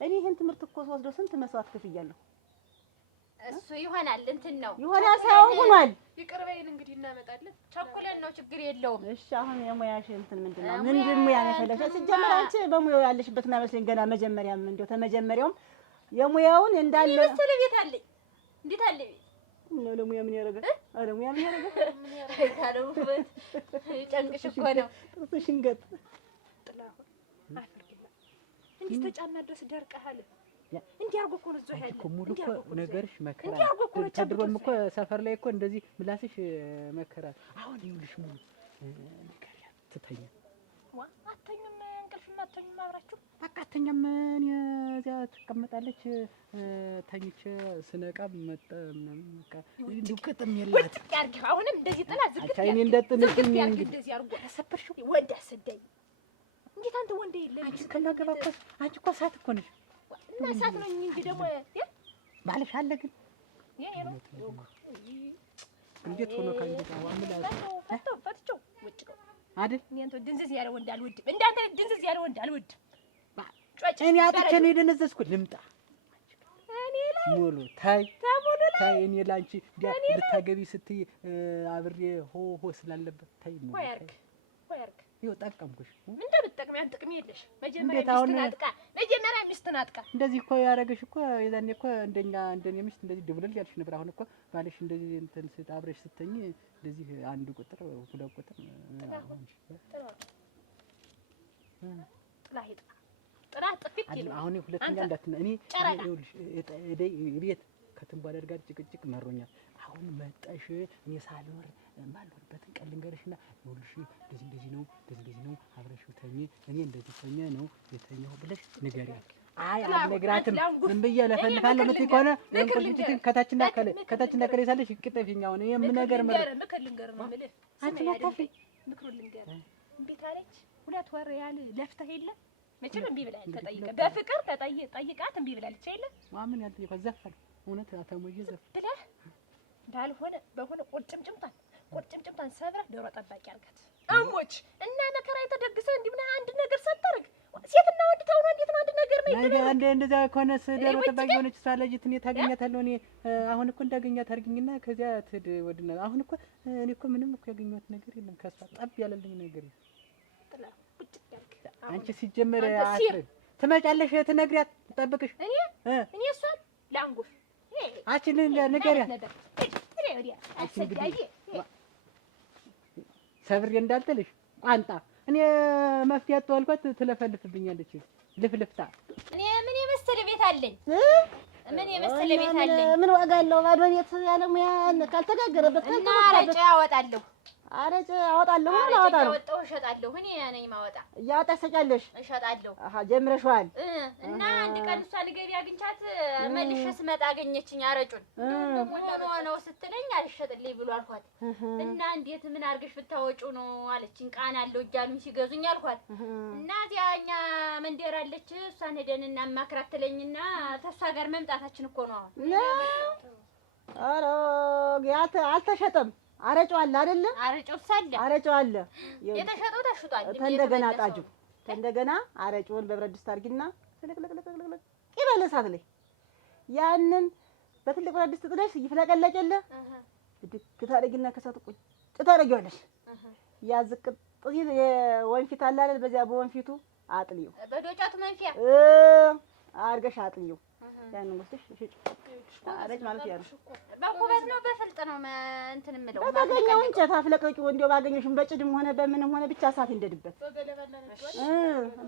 እኔ ይሄን ትምህርት እኮ ስወስደው ስንት መስዋዕት ከፍያለሁ። እሱ ይሆናል እንትን ነው ይሆናል ሳይሆን ሆኗል። ይቅር በይን እንግዲህ እናመጣለን። ቸኩለን ነው ችግር የለውም። እሺ አሁን የሙያሽ እንትን ምንድነው? ምንድን ሙያ ነው የፈለግሽ? ሲጀመር አንቺ በሙያው ያለሽበት ነው መስለኝ። ገና መጀመሪያም እንደው ተመጀመሪያውም የሙያውን እንዳለ መሰለ ቤት አለኝ። እንዴት አለ ቤት ነው ለሙያ ምን ያደርጋል? አረ ሙያ ምን ያደርጋል? ምን ያደርጋል? ጨንቅሽ እኮ ነው። ጥርስሽን ገጥ ጥላሁን አፍርግላ እንዴ ተጫና ድረስ ደርቀሃል። እንዲህ አድርጎ እኮ ነው እዛው ያለ እኮ ሙሉ እኮ ነገርሽ መከራ እንዲህ አድርጎ እኮ ነው ተድሮም እኮ ሰፈር ላይ እኮ እንደዚህ ምላስሽ መከራ። አሁን ይኸውልሽ ሙሉ ንገሪያ ትተኛ ዋ አተኙም እንቅልፍም አተኙም አብራችሁ በቃ አተኛም እኔ እዚያ ትቀመጣለች። ተኝቼ ስነቃ መጣ ምናምን በቃ እንዲሁ ቅጥም የላት ያርግ። አሁንም እንደዚህ ጥላ ዝግት አቻ እኔ እንደጥንሽ እንደዚህ አድርጎ ተሰበርሽው ወንድ አሰደኝ። እንዴት አንተ ወንድ የለም አንቺ ከናገባ እኮ አንቺ እኮ እሳት እኮ ነሽ። እና እሳት ነው እንጂ ደግሞ ባለሽ አለ ግን ይሄ ነው እንዴት ሆኖ ካንተ ዋምላስ ፈትቸው ውጭ ነው አይደል? እኔ አንተ ድንዝዝ ያለ ወንድ አልወድም። እንዳንተ ድንዝዝ ያለ ወንድ አልወድም። እኔ አጥቼ ነው የደነዘዝኩት። ልምጣ እኔ ላይ ሙሉ ታይ ታይ እኔ ላንቺ እንዲያ ልታገቢ ስትይ አብሬ ሆ ስላለበት ታይ ሙሉ ሆይ አርግ ይኸው ጠቀምኩሽ። ምን እንደምትጠቅም ያን ጥቅም የለሽ። መጀመሪያ ሚስትን አጥቃ እንደዚህ እኮ ያደረገሽ እኮ የዛኔ እኮ እንደኔ ሚስት እንደዚህ ድብልል ያልሽ ነበር። አሁን እኮ ባልሽ እንደዚህ እንትን አብረሽ ስትተኝ እንደዚህ አንድ ቁጥር ሁለት ቁጥር ጥላ ጥፊት ይሉ አሁን ሁለተኛ እንዳትና እኔ ይኸውልሽ ቤት ከትንቧ ጋር ጭቅጭቅ መሮኛል። አሁን መጣሽ እኔ ሳልኖር ማልኖርበትን ቀን ልንገርሽና ይኸውልሽ እንደዚህ ነው አብረሽው ተኝ እኔ እንደዚህ ተኛ ነው የተኛው ብለሽ ንገሪያት። አይ አልነግራትም ምን ብዬ ለፈልፋለሁ የምትይ ከሆነ እንቁልጭትን ከታችና ከላይ ሳለሽ ቅጠፊኛው ነው የምነገር ምክር ልንገር ነው የምልህ። አንቺ ለታፊ ምክሩ ልንገር እምቢ ካለች 2 ወር ያህል ለፍተህ የለ መቼም እምቢ ብላለች። ተጠይቀ በፍቅር ጠይቃት እምቢ ብላለች አይደል? ማምን ያልጠየቀው ዘፈን እውነት አተሞዬ ዘፈን ብለህ ባልሆነ በሆነ ቁርጭምጭምታን ሰብረህ ዶሮ ጠባቂ አድርጋት። አሞች እና መከራ የተደግሰ እንዲህ ምን አንድ ነገር ሳታርግ ሴትና ወንድ ተውሎ እንዴት ነው አንድ ነገር ነው ይሄ? እንደዛ ከሆነስ ዶሮ ጠባቂ ሆነች ሳለጅት እኔ ታገኛታለሁ። እኔ አሁን እኮ እንዳገኛት አድርጊኝና ከዚያ ትድ ወድና አሁን እኮ እኔ እኮ ምንም እኮ ያገኘሁት ነገር የለም። ከሷ ጠብ ያለልኝ ነገር የለም። አንቺ ሲጀመር አትረድ ትመጫለሽ ትነግሪያት ትጠብቅሽ እኔ እሷን ላንጉፍ አንቺ ንገሪያት ሰብሬ እንዳልጥልሽ ቋንጣ እኔ መፍትሄ አጥቷልኳት ትለፈልፍብኛለች። ልፍልፍታ እኔ ምን የመሰለ ቤት አለኝ። ምን የመሰለ ቤት አለኝ። ምን ዋጋ አለው? ባዶ ቤት ያለ ሙያ ካልተጋገረበት እና አረቄ አወጣለሁ። አረቄ አወጣለሁ ማለት አወጣለሁ። አወጣው እሸጣለሁ። እኔ ነኝ ማወጣ። እያወጣሽ ትሰጫለሽ? እሸጣለሁ። አሃ ጀምረሽዋል። እና አንድ ቀን እሷን ገቢ አግኝቻት መልሼ ስመጣ አገኘችኝ። አረጩን ሆኖ ነው ስትለኝ አልሸጥልኝ ብሎ አልኳት። እና እንዴት ምን አድርገሽ ብታወጪው ነው አለችኝ። ቃና አለው እያሉኝ ሲገዙኝ አልኳት። እና እዚያ እኛ መንደር አለች እሷን ሄደን እናማክራት ትለኝና ተሷ ጋር መምጣታችን እኮ ነው። ኧረ ያት አልተሸጠም። አረጨው አለ አይደለ? አረጨው ሳለ አረጨው አለ። የተሸጠው ተሽጧል። እንደገና ጣጁ እንደገና አረጨውን በብረት ድስት አድርጊና ስለቅለቅለቅለቅ ይበል እሳት ላይ ያንን በትልቅ ብረት ድስት ጥለሽ ይፍለቀለቀለ ድክ ታደርጊና ከሳቱ ቁጭ ታደርጊዋለሽ። ያዝቅጥ የወንፊት አለ አይደል? በዚያ በወንፊቱ አጥልዩ በዶጫቱ መንፊያ አርገሽ አጥልዩ። ያንን ወስደሽ ሽጭ አረጭ ማለት ያለው በኩበት ነው በፍልጥ ነው እንትን የምለው በተገኘው እንጨት አፍለቀቂው። እንደው ባገኘሽም በጭድም ሆነ በምንም ሆነ ብቻ እሳት እንደድበት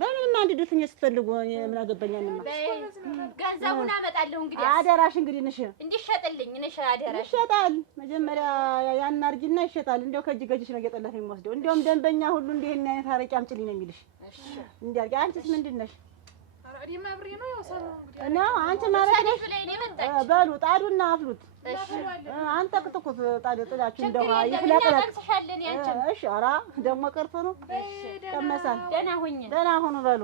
በምንም አንድ ድፍኝ ስትፈልጉ ምን አገባኛንማ። ገንዘቡን አመጣለሁ እንግዲህ አደራሽ እንግዲህ ንሽ እንዲሸጥልኝ ንሽ አደራሽ ይሸጣል። መጀመሪያ ያን አርጊና ይሸጣል። እንደው ከእጅ ገጅሽ ነው እየጠለፈ የሚወስደው። እንደውም ደንበኛ ሁሉ እንዲህ ይሄን አይነት አረቂ አምጪልኝ ነው የሚልሽ። እንዲህ አርጊ። አንቺስ ምንድን ነሽ? ነው አንቺ ማለት ነሽ። በሉ ጣዱና አፍሉት። አንተ ቅጥቁት ጣዱ ጥላችሁ እንደው ይፍለቅለቅ። እሺ ኧረ ደግሞ ቀርቶ ነው ቀመሳል። ደህና ሁኑ በሉ።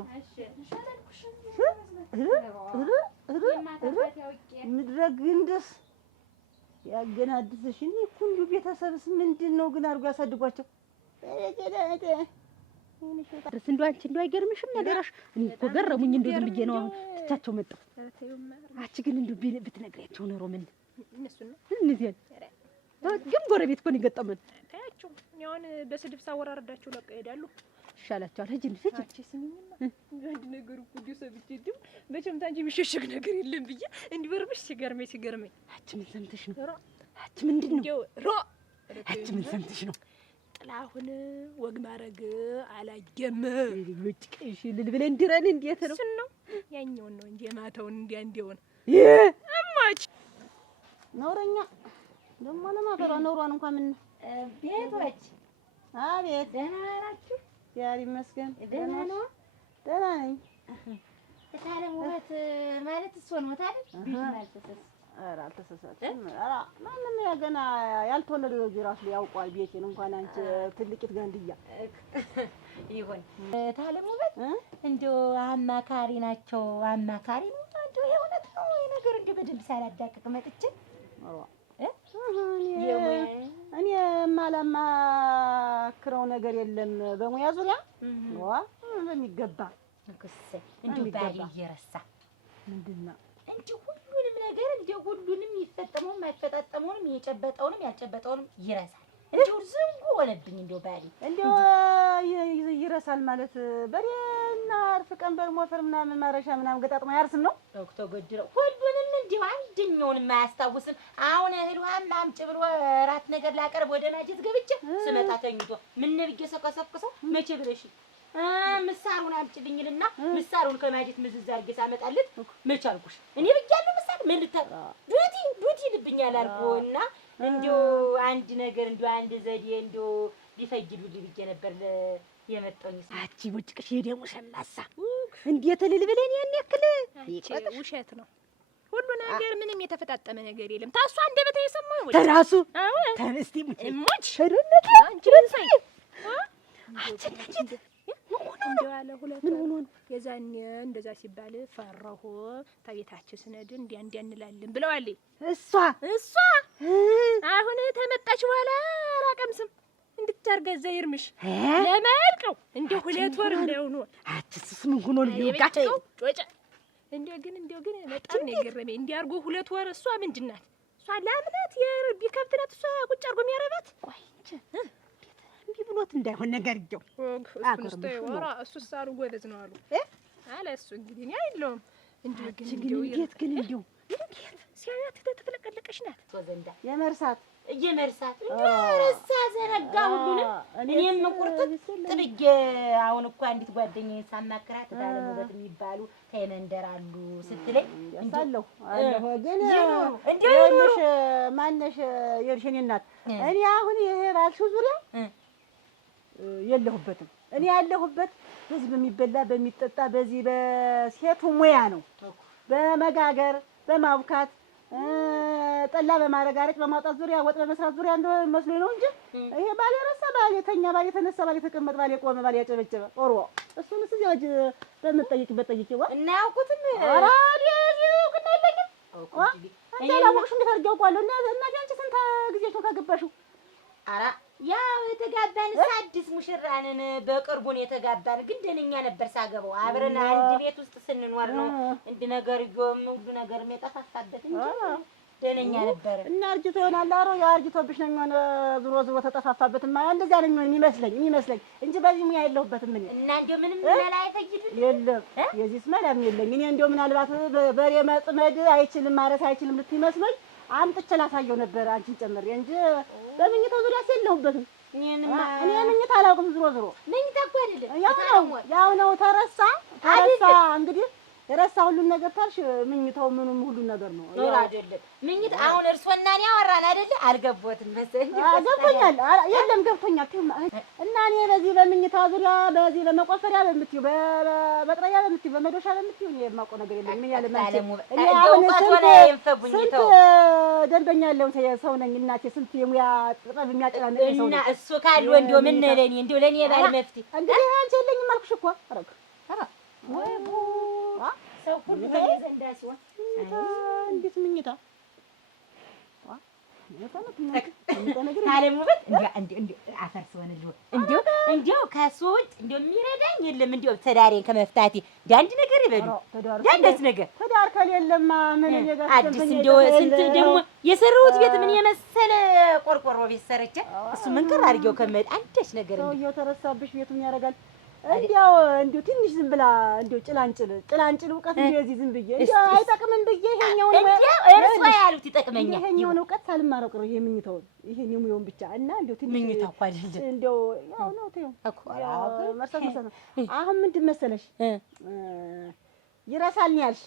ምድረ ግንድስ ያገናድስሽ። እኔ እኮ እንደው ቤተሰብስ ምንድን ነው ግን አድርጎ ያሳድጓቸው? ድረስ እንደው አንቺ እንደው አይገርምሽም? ነገራሽ እኔ እኮ ገረሙኝ። እንደው ዝም ብዬ ነው አሁን ትቻቸው መጣሁ። አንቺ ግን እንደው ብትነግሪያቸው ኖሮ ምን እነሱ ነው እነዚህ ግን ጎረቤት እኮ ነው የገጠመን። ታያቸው እኔ አሁን በስድብ ሳወራረዳቸው ለቀ ይሄዳሉ። ይሻላቸዋል። ሂጂ ሂጂ። አንቺ ስሚኝማ አንድ ነገር እኮ እንዲሁ ሰብቼ ድም መቼም ታንቺ የሚሸሸግ ነገር የለም ብዬ እንዲህ በርብሽ ሲገርመኝ አንቺ ምን ሰምተሽ ነው? አንቺ ምንድን ነው? አንቺ ምን ሰምተሽ ነው? ጥላሁን ወግ ማረግ አላየም። ልጅ ቀይሽ ልልብለ እንዲረን እንዴት ነው? እሱን ነው ያኛውን ነው እንጂ የማታውን እንዲያውን እማች ኖረኛ ደሞ ለማፈራ ኖሯን እንኳን ምን ቤቶች አቤት ደህና ናችሁ? ያሪ መስገን ደህና ነው። ደህና ነኝ። የታለም ውበት ማለት እሱ ነው አይደል? ቢት ማልተሰስ ኧረ አልተሳሳትም። ኧረ ማንም ገና ያልተወለደ ልጅ ራሱ ያውቀዋል ቤቴን እንኳን አንቺ ትልቂት ገንድያ ይሁን። የታለም ውበት እንደው አማካሪ ናቸው። አማካሪ ነው እንደው የእውነት ነው ነገር እንደው በደንብ ሳላዳቅቅ መጥቼ እኔ የማላማክረው ነገር የለም በሙያ ዙሪያ በሚገባ እንደው ባሌ እየረሳ ምንድን ነው እንደው ሁሉንም ነገር እንደው ሁሉንም ይፈጠመውም አይፈጣጠመውም የጨበጠውንም ያልጨበጠውንም ይረሳል። እንደው ዝንጉ ሆነብኝ እንደው ባሌ እንደው ይረሳል ማለት በሬና አርፍ ቀንበር ሞፈር ምናምን ማረሻ ምናምን ገጣጥሞ ያርስም ነው ዶክተር ጎድረው ሁሉንም እንደው አንደኛውንም አያስታውስም። አሁን እህሏም አምጪ ብሎ እራት ነገር ላቀርብ ወደ ማጀት ገብቼ ስመጣ ተኝቶ ምን ብዬ ሰቀሰቅሰው መቼ ብለሽ ምሳሩን አምጪልኝልና ምሳሩን ከማጀት ምዝዝ አድርጌ ሳመጣለት መቼ አልኩሽ እኔ ብያለሁ። ምሳር ምን ዱቲ ልብኛል አልኩና እንደው አንድ ነገር እንደው አንድ ዘዴ እንደው ቢፈጅዱልኝ ብዬ ነበር የመጣሁኝ። አቺ ወጭቅሽ ደግሞ ሸማሳ እንዴት ልልብለን ያን ያክል ውሸት ነው ሁሉ ነገር። ምንም የተፈጣጠመ ነገር የለም። ታሷ እንደበተ የሰማው ወይ ተራሱ አዎ ተንስቲ እሞች ሸርነት አንቺ ሳይ አንቺ ነጭት እንደው አለ ሁለት የዛኔ እንደዛ ሲባል ፈራሁ። ታቤታችን ስነድ እንዲያ እንላለን ብለዋል። እሷ አሁን ተመጣች በኋላ አላቀምስም እንድታርገዛ ይርምሽ ለማልቀው እንደ ሁለት ወር እንደሆነ አትስስ ምን ሆኖ ነው ይወጋቸው ጮጫ እንደው ግን በጣም ነው የገረመኝ። እንዲያርጎ ሁለት ወር እሷ ምንድናት? እሷ ላምናት የርቢ ከብትናት እሷ ቁጭ አርጎ የሚያረባት ቆይ እንጂ እንዲህ ብሎት እንዳይሆን ነገር ይው እሱስ አሉ ጎበዝ ነው አሉ አለ እሱ እንግዲህ እኔ አይደለሁም እንደው ግን እንዴት ግን እንደው ሲያያት ተተለቀለቀሽ ናት ወዘንዳ የመርሳት እየመርሳት ረሳ ዘነጋ ሁሉንም እኔም ቁርጥጥ ጥብዬ አሁን እኮ አንዲት ጓደኛዬን ሳማክራት ታለም ውበት የሚባሉ ተመንደር አሉ ስትለኝ ያሳለሁ አለሁ ግን እንደውልሽ ማነሽ የርሽኔ እናት እኔ አሁን ይሄ ባልሽው ዙሪያ የለሁበትም። እኔ ያለሁበት ህዝብ የሚበላ በሚጠጣ በዚህ በሴቱ ሙያ ነው። በመጋገር በማብካት ጠላ በማረጋረጥ በማውጣት ዙሪያ ወጥ በመስራት ዙሪያ እንደው መስሎኝ ነው እንጂ ይሄ ባል የረሳ ባል የተኛ ባል የተነሳ ባል የተቀመጠ ባል የቆመ ባል ያጨበጨበ ኦሮ እሱን እዚህ ወጅ በመጠይቅበት ጠይቄዋ እና ያውቁትም ኧረ ግን አይለኝም አንቺ አላወቅሽም እንዴት አድርጌ አውቀዋለሁ። እናቴ አንቺ ስንት ጊዜሽ ነው ካገባሽው? ኧረ ያው የተጋባን አዲስ ሙሽራንን በቅርቡ ነው የተጋባን። ግን ደነኛ ነበር ሳገባው አብረን አንድ ቤት ውስጥ ስንኖር ነው እንደ ነገርዮም ሁሉ ነገር የጠፋፋበት እንጂ ደነኛ ነበር። እና አርጅቶ ይሆናል። አሮ ያው አርጅቶብሽ ነው የሚሆን ዙሮ ተጠፋፋበትማ እንደዛ ነው የሚሆን የሚመስለኝ እንጂ በዚህ ሙያ የለሁበትም እኔ እና እንደው ምንም መላ አይፈይድልኝ የለም የዚህስ መላም የለኝ። እኔ እንደው ምናልባት በሬ መጥመድ አይችልም ማረስ አይችልም ልትመስለኝ አምጥቼ ላሳየው ነበር አንቺን ጨምሬ እንጂ በመኝታው ዙሪያ የለሁበትም። እኔ መኝታ አላውቅም። ዙሮ መኝታ እኮ አይደለም ያው ነው ተረሳ እንግዲህ የረሳ ሁሉን ነገር ታልሽ መኝታው ምኑም ሁሉን ነገር ነው ኖር አይደለም መኝታ። አሁን እርሶና እኔ አወራን አይደለ? አልገቦትም መሰለኝ። ገብቶኛል። የለም ገብቶኛል። እና እኔ በዚህ በመኝታ ዙሪያ በዚህ በመቆፈሪያ በምትይው በመጥረቢያ በምትይው በመዶሻ በምትይው እኔ የማውቀው ነገር የለም። ምን ያለ ማለት እኔ አሁን ስንት ደንበኛ ያለው ሰው ነኝ እናቴ። ስንት የሙያ ጥበብ የሚያጨናንቅ ሰው ነኝ። እና እሱ ካለው እንደው ምን ለኔ እንደው ለኔ ባል መፍትሄ እንግዲህ አንቺ የለኝም አልኩሽ እኮ አረግ ወይ ሰው ሁሉ ዘንዳ ሲሆን እንዴት ምኝታ ታለም ውበት እንዴ አፈር ሲሆንልህ እንዴ እንዲያው ከሱ ውጭ እንዲያው የሚረዳኝ የለም። እንዲያው ትዳሬን ከመፍታቴ እንደ አንድ ነገር ይበሉ አንድ ነገር ትዳር ከሌለማ ምን አዲስ እንዲያው ስንት ደግሞ የሰራሁት ቤት ምን የመሰለ ቆርቆሮ ቤት ሰርቼ እሱ መንቀር አድርጌው ከመሄድ አንዳች ነገር ሰውዬው ተረሳብሽ። ቤቱ ምን ያደርጋል? እንዲያው ትንሽ ዝም ብላ እንዲያው ጭላንጭል እውቀት እንደዚህ ዝም ብዬ እንዲያው አይጠቅምም ብዬ ይሄኛውን እርሷ ያሉት ይጠቅመኛል። ይሄኛውን እውቀት ሳልማረው ቀረ። ይሄ ምኝታውን ይሄን የሙያውን ብቻ እና እንዲያው ትንሽ ምኝታ እኮ አይደለም እንዲያው ያው ነው ተይው እኮ መርሳት ነው። አሁን ምንድን መሰለሽ ይረሳል ነው ያልሽ።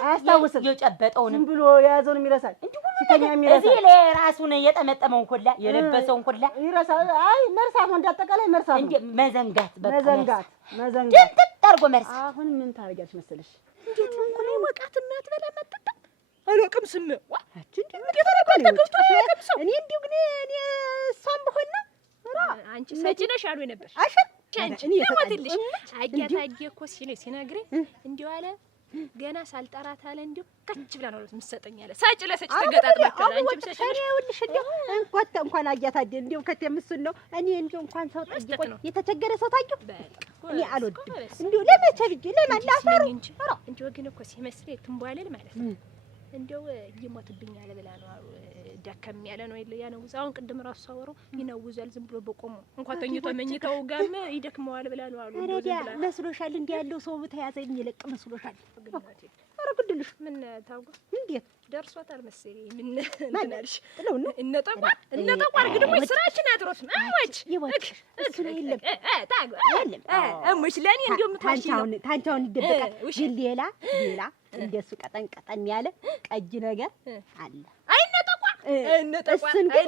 አያስታውስም። የጨበጠውን ዝም ብሎ የያዘውን ይረሳል። ሲተኛ ይረሳል። እዚህ ላይ ራሱን የጠመጠመውን ሁላ የለበሰውን ሁላ ይረሳል። አይ መርሳት ነው እንዳጠቃላይ መርሳት ነው። መዘንጋት በቃ መዘንጋት ድንጥጥ አድርጎ መርሳት። አሁን ምን ታደርጊያለሽ መሰለሽ? እንዴት ነው እኮ ወቃት የሚያትበላ መጠጣ አልወቅም ስም አንቺ እንዴት አደረጋለሁ? እኔ እንዲሁ ግን እኔ እሷም በሆነ አንቺ ሰጪ ነሽ አሉ ነበር አንቺ እኔ የሞትልሽ አያታየ እኮ ሲነግረኝ እንዲሁ አለ ገና ሳልጠራት አለ እንዲሁ ከች ብላ ነው የምትሰጠኝ አለ። ሳጭ ለሰጭ ተገጣጥማችኋል። አንቺም ሰጪ ነሽ ይኸውልሽ እንዲሁ እንኳን አያታደ እንዲሁ ከተምስል ነው እኔ እንዲሁ እንኳን ሰው ጠይቆ የተቸገረ ሰው ታዩ እኔ አልወድም። እንዲሁ ለመቼ ብዬ ለማን ላፈሩ እንዲሁ ግን እኮ ሲመስለኝ ትንቧለል ማለት ነው እንዲሁ ይሞትብኛል ብላ ነው አሉ። ደከም ያለ ነው ያ ነው። አሁን ቅድም ራሱ ሳወሩ ይነውዛል ዝም ብሎ በቆሙ እንኳን ተኝቶ መኝታው ጋም ይደክመዋል ብላ ነው አሉ። ረዲያ መስሎሻል? እንዲህ ያለው ሰው ተያዘኝ ይለቅ መስሎሻል? ኧረ ግድልሽ ምን ታውቁ እንዴት ደርሷታል መሰለኝ። ምን እንትናልሽ ጥለው ነው እነጠቋር ግን ወይ ስራችን አድሮስ አሞች ይወጭ እሱ ነው የለም ታግ የለም አሞች ለኔ እንደውም ታንቻውን ይደበቃል። ግን ሌላ እንደሱ ቀጠን ያለ ቀጅ ነገር አለ። እሱን ግን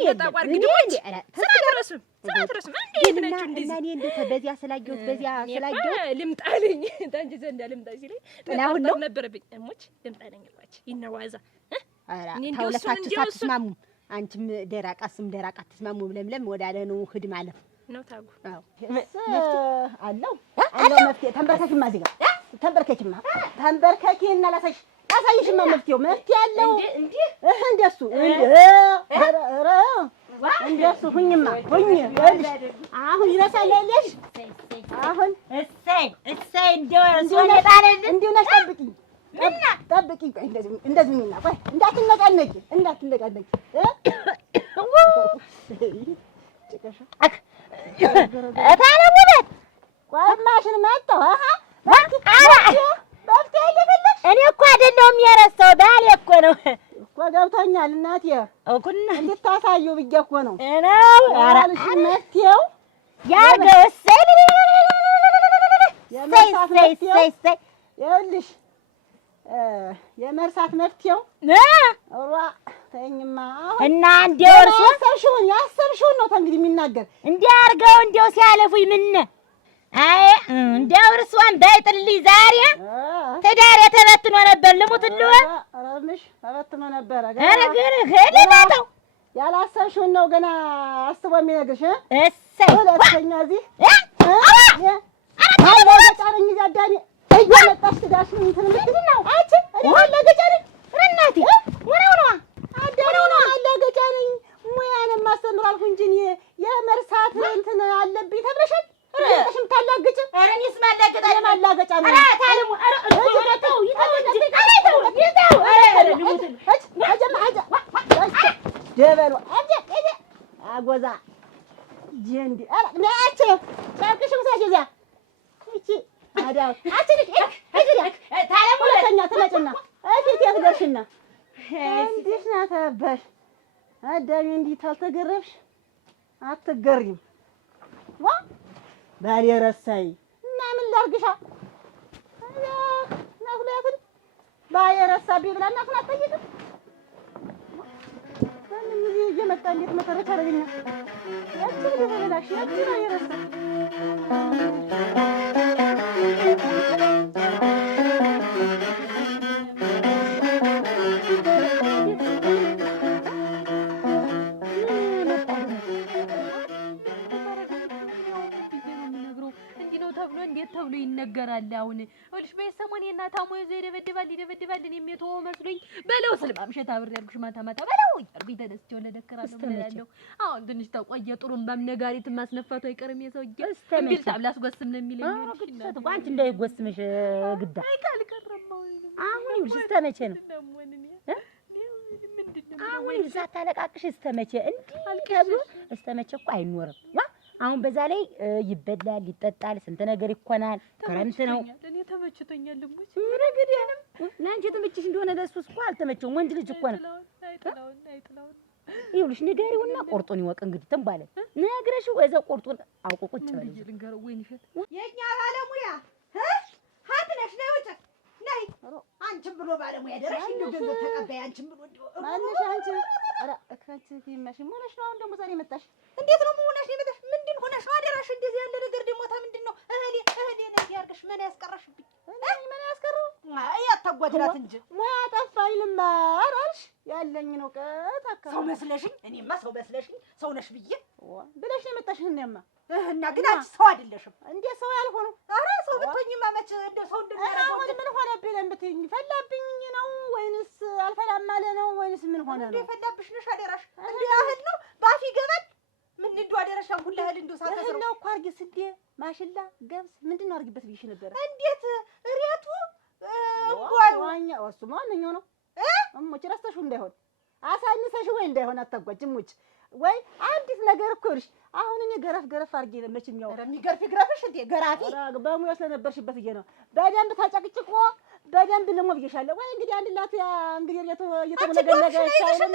ስራትረስም እንዴት ነች እንደዚህ እኔ እንዴት በዚያ ስላየሁት ልምጣልኝ ታንጂ ዘንዳ ልምጣ ሲለኝ ጥላሁን ነው ነበረብኝ እሞች ልምጣልኝ አልኳች። ይነዋዛ ታውለታችሁ ሳትስማሙ አንቺም ደራቃ እሱም ደራቃ አትስማሙ ለምለም ወዳለ ነው ህድ ማለት ነው ታጉ አለው መፍትሄ ተንበርከኪማ እዚህ ጋር ተንበርከኪና ላሳይሽማ መፍትሄው ያለው እንደሱ እንደሱ ሁኝማ አሁን ይረሳል ያለሽ አሁን እሰይ እንዲሁ ነሽ ጠብቂኝ ቆይ እንደዚህ ሚና ቆይ እንዳትነቃነቂ ታለሙበት ቆማሽን መጣሁ እኔ እኮ አይደለሁም የረሳው ባሌ እኮ ነው እኮ ገብቶኛል እናቴ እኩና እንድታሳየው ብዬሽ እኮ ነው ነው አራልሽ መፍትሄው ያርገው እሰይ ይኸውልሽ የመርሳት መፍትሄው ተይኝማ አሁን እና እንደው እርሶ ያሰብሽውን ነው እንግዲህ የሚናገር እንዲያርገው እንደው ሲያለፉኝ ምን አይ እንደው እርሷን ባይጥልኝ ዛሬ ትዳሬ ተበትኖ ነበር። ልሙትልዎ ረምሽ ተበትኖ ነበር። ኧረ ግን ሄደናተው ያላሰብሽውን ነው ገና አስቦ የሚነግርሽ። እሰይ ሁለተኛ እዚህ አላገጫነኝ እዚህ አዳሜ እየመጣሽ ትዳርሽ እንትን ምንድን ነው አንቺ አላገጫነኝ እናቴ ወራው ነው አዳሜ አላገጫነኝ ሙያን ማስተምር አልኩ እንጂ የመርሳት እንትን አለብኝ ተብለሻል። እሺም ታላግጭ ኧረ እኔስ ማላገጫ የማላገጫ ነው። ኧረ ታለሙ ኧረ ተው ይተው እንጂ ይተው ኧረ ልሙት ደበሉ አጎዛ ጀንዲ ነአቼ ጨርቅሽ ምሳሽ እዚያ እቺ አዳው አቺ ታለሙ ሁለተኛ ትመጭና እፊት ያትደርሽና እንዲህ ናተበሽ አዳሜ እንዲህ ታልተገረብሽ አትገሪም ዋ ባል የረሳይ እና ምን ላርግሻ ናፍላትን ባል የረሳብኝ ብላ እናቱን አትጠይቅም። ምን ጊዜ እየመጣ እንዴት መሰረት አደረገኛ ያቺ ደበላሽ ያቺ ነው የረሳ ተብሎ ይነገራል? አሁን ይኸውልሽ በሰሞን የእናት አሞ ይዞ ይደበድባል እኔም የተወው መስሎኝ በለው ስል ማምሸት አብሬ ያልኩሽ ማታ በለው እያልኩኝ ተነስቼ ወለ ደከራለሁ እላለሁ። አሁን ትንሽ ተቆየ ጥሩምባም ነጋሪት ማስነፋቱ አይቀርም የሰውዬ እንግዲህ ታብላስ ጎስም ነው የሚለኝ ይልሽ አንቺ እንዳይጎስምሽ ግዳ አሁን ይኸውልሽ እስተመቼ ነው አሁን ይዛ ታለቃቅሽ እስተመቼ እንዲህ ተብሎ እስተመቼ እኮ አይኖርም። አሁን በዛ ላይ ይበላል ይጠጣል ስንት ነገር ይኮናል። ክረምት ነው ለኔ ተመችቶኛል። ልሙት ረግዲያንም ለአንቺ ተመችሽ እንደሆነ ለእሱስ እኮ አልተመቸውም። ወንድ ልጅ እኮ ነው። አይጥላውን ይኸውልሽ ንገሪውና ቆርጡን ይወቅ። እንግዲህ ትንባለ ነግረሽው እዛው ቆርጡን አውቆ ቁጭ በል ልንገረው። ወይን እሸት የኛ ባለሙያ ሀትነሽ ነይ ውጭ ነይ። አንቺም ብሎ ባለሙያ ደረሽ እንደው ገንዘብ ተቀባይ አንቺም ብሎ እንደው ማንሽ አንቺ ኧረ እከት ፊልማሽ ሆነሽ ነው። አሁን ደግሞ ዛሬ መጣሽ። እንዴት ነው ሆነሽ ነው የመጣሽ? ምንድን ሆነሽ ነው አደራሽ? እንደዚህ ያለ ነገር ደግሞ ምንድን ነው? እህሌ ነሽ ያርግሽ። ምን ያስቀረሽብኝ? ምን ያስቀረው? አይ አታጓጅራት እንጂ ሙያ ጠፋኝ ልማር አልሽ። ያለኝን እውቀት አካባቢ ሰው መስለሽኝ። እኔማ ሰው መስለሽኝ ሰው ነሽ ብዬ ብለሽ ነው የመጣሽ። እኔማ እና ግን አንቺ ሰው አይደለሽም። እንዴት ሰው ያልሆኑ? ኧረ ሰው ብትሆኚማ መች እንደው ሰው እንደሚያደርገው አሁን ምን ሆነብኝ ለምትይኝ ፈላብኝ ነው ወይንስ አልፈላም አለ ነው ወይንስ ምን ሆነ ነው? እንዴ ፈላብሽ ነሽ አደራሽ። እንዴ ያህል ነው ባፊ ይገባል። ምን እንደው አደራሽ ሁሉ ያህል እንደው ሳተሰሩ ነው እኮ አርጊ ስዴ ማሽላ ገብስ ምንድነው አርጊበት ብዬሽ ነበር። እንዴት ሬቱ ዋኛ ወሱ ማንኛው ነው እሞች ረስተሽው እንዳይሆን አሳንሰሽው ወይ እንዳይሆን አታጓጅሙች ወይ አንዲት ነገር እኮ ይልሽ። አሁን እኔ ገረፍ አርጌ ነው መቼም ያው የሚገርፍ ይግረፍሽ እንዴ ገራፊ በሙያ ስለነበርሽበት ይሄ ነው። በደንብ ታጨቅጭቆ በደንብ ልሞ ብዬሻለሁ። ወይ እንግዲህ አንድ ላት ያ እንግዲህ የቱ የተመነገነገ ሻይለም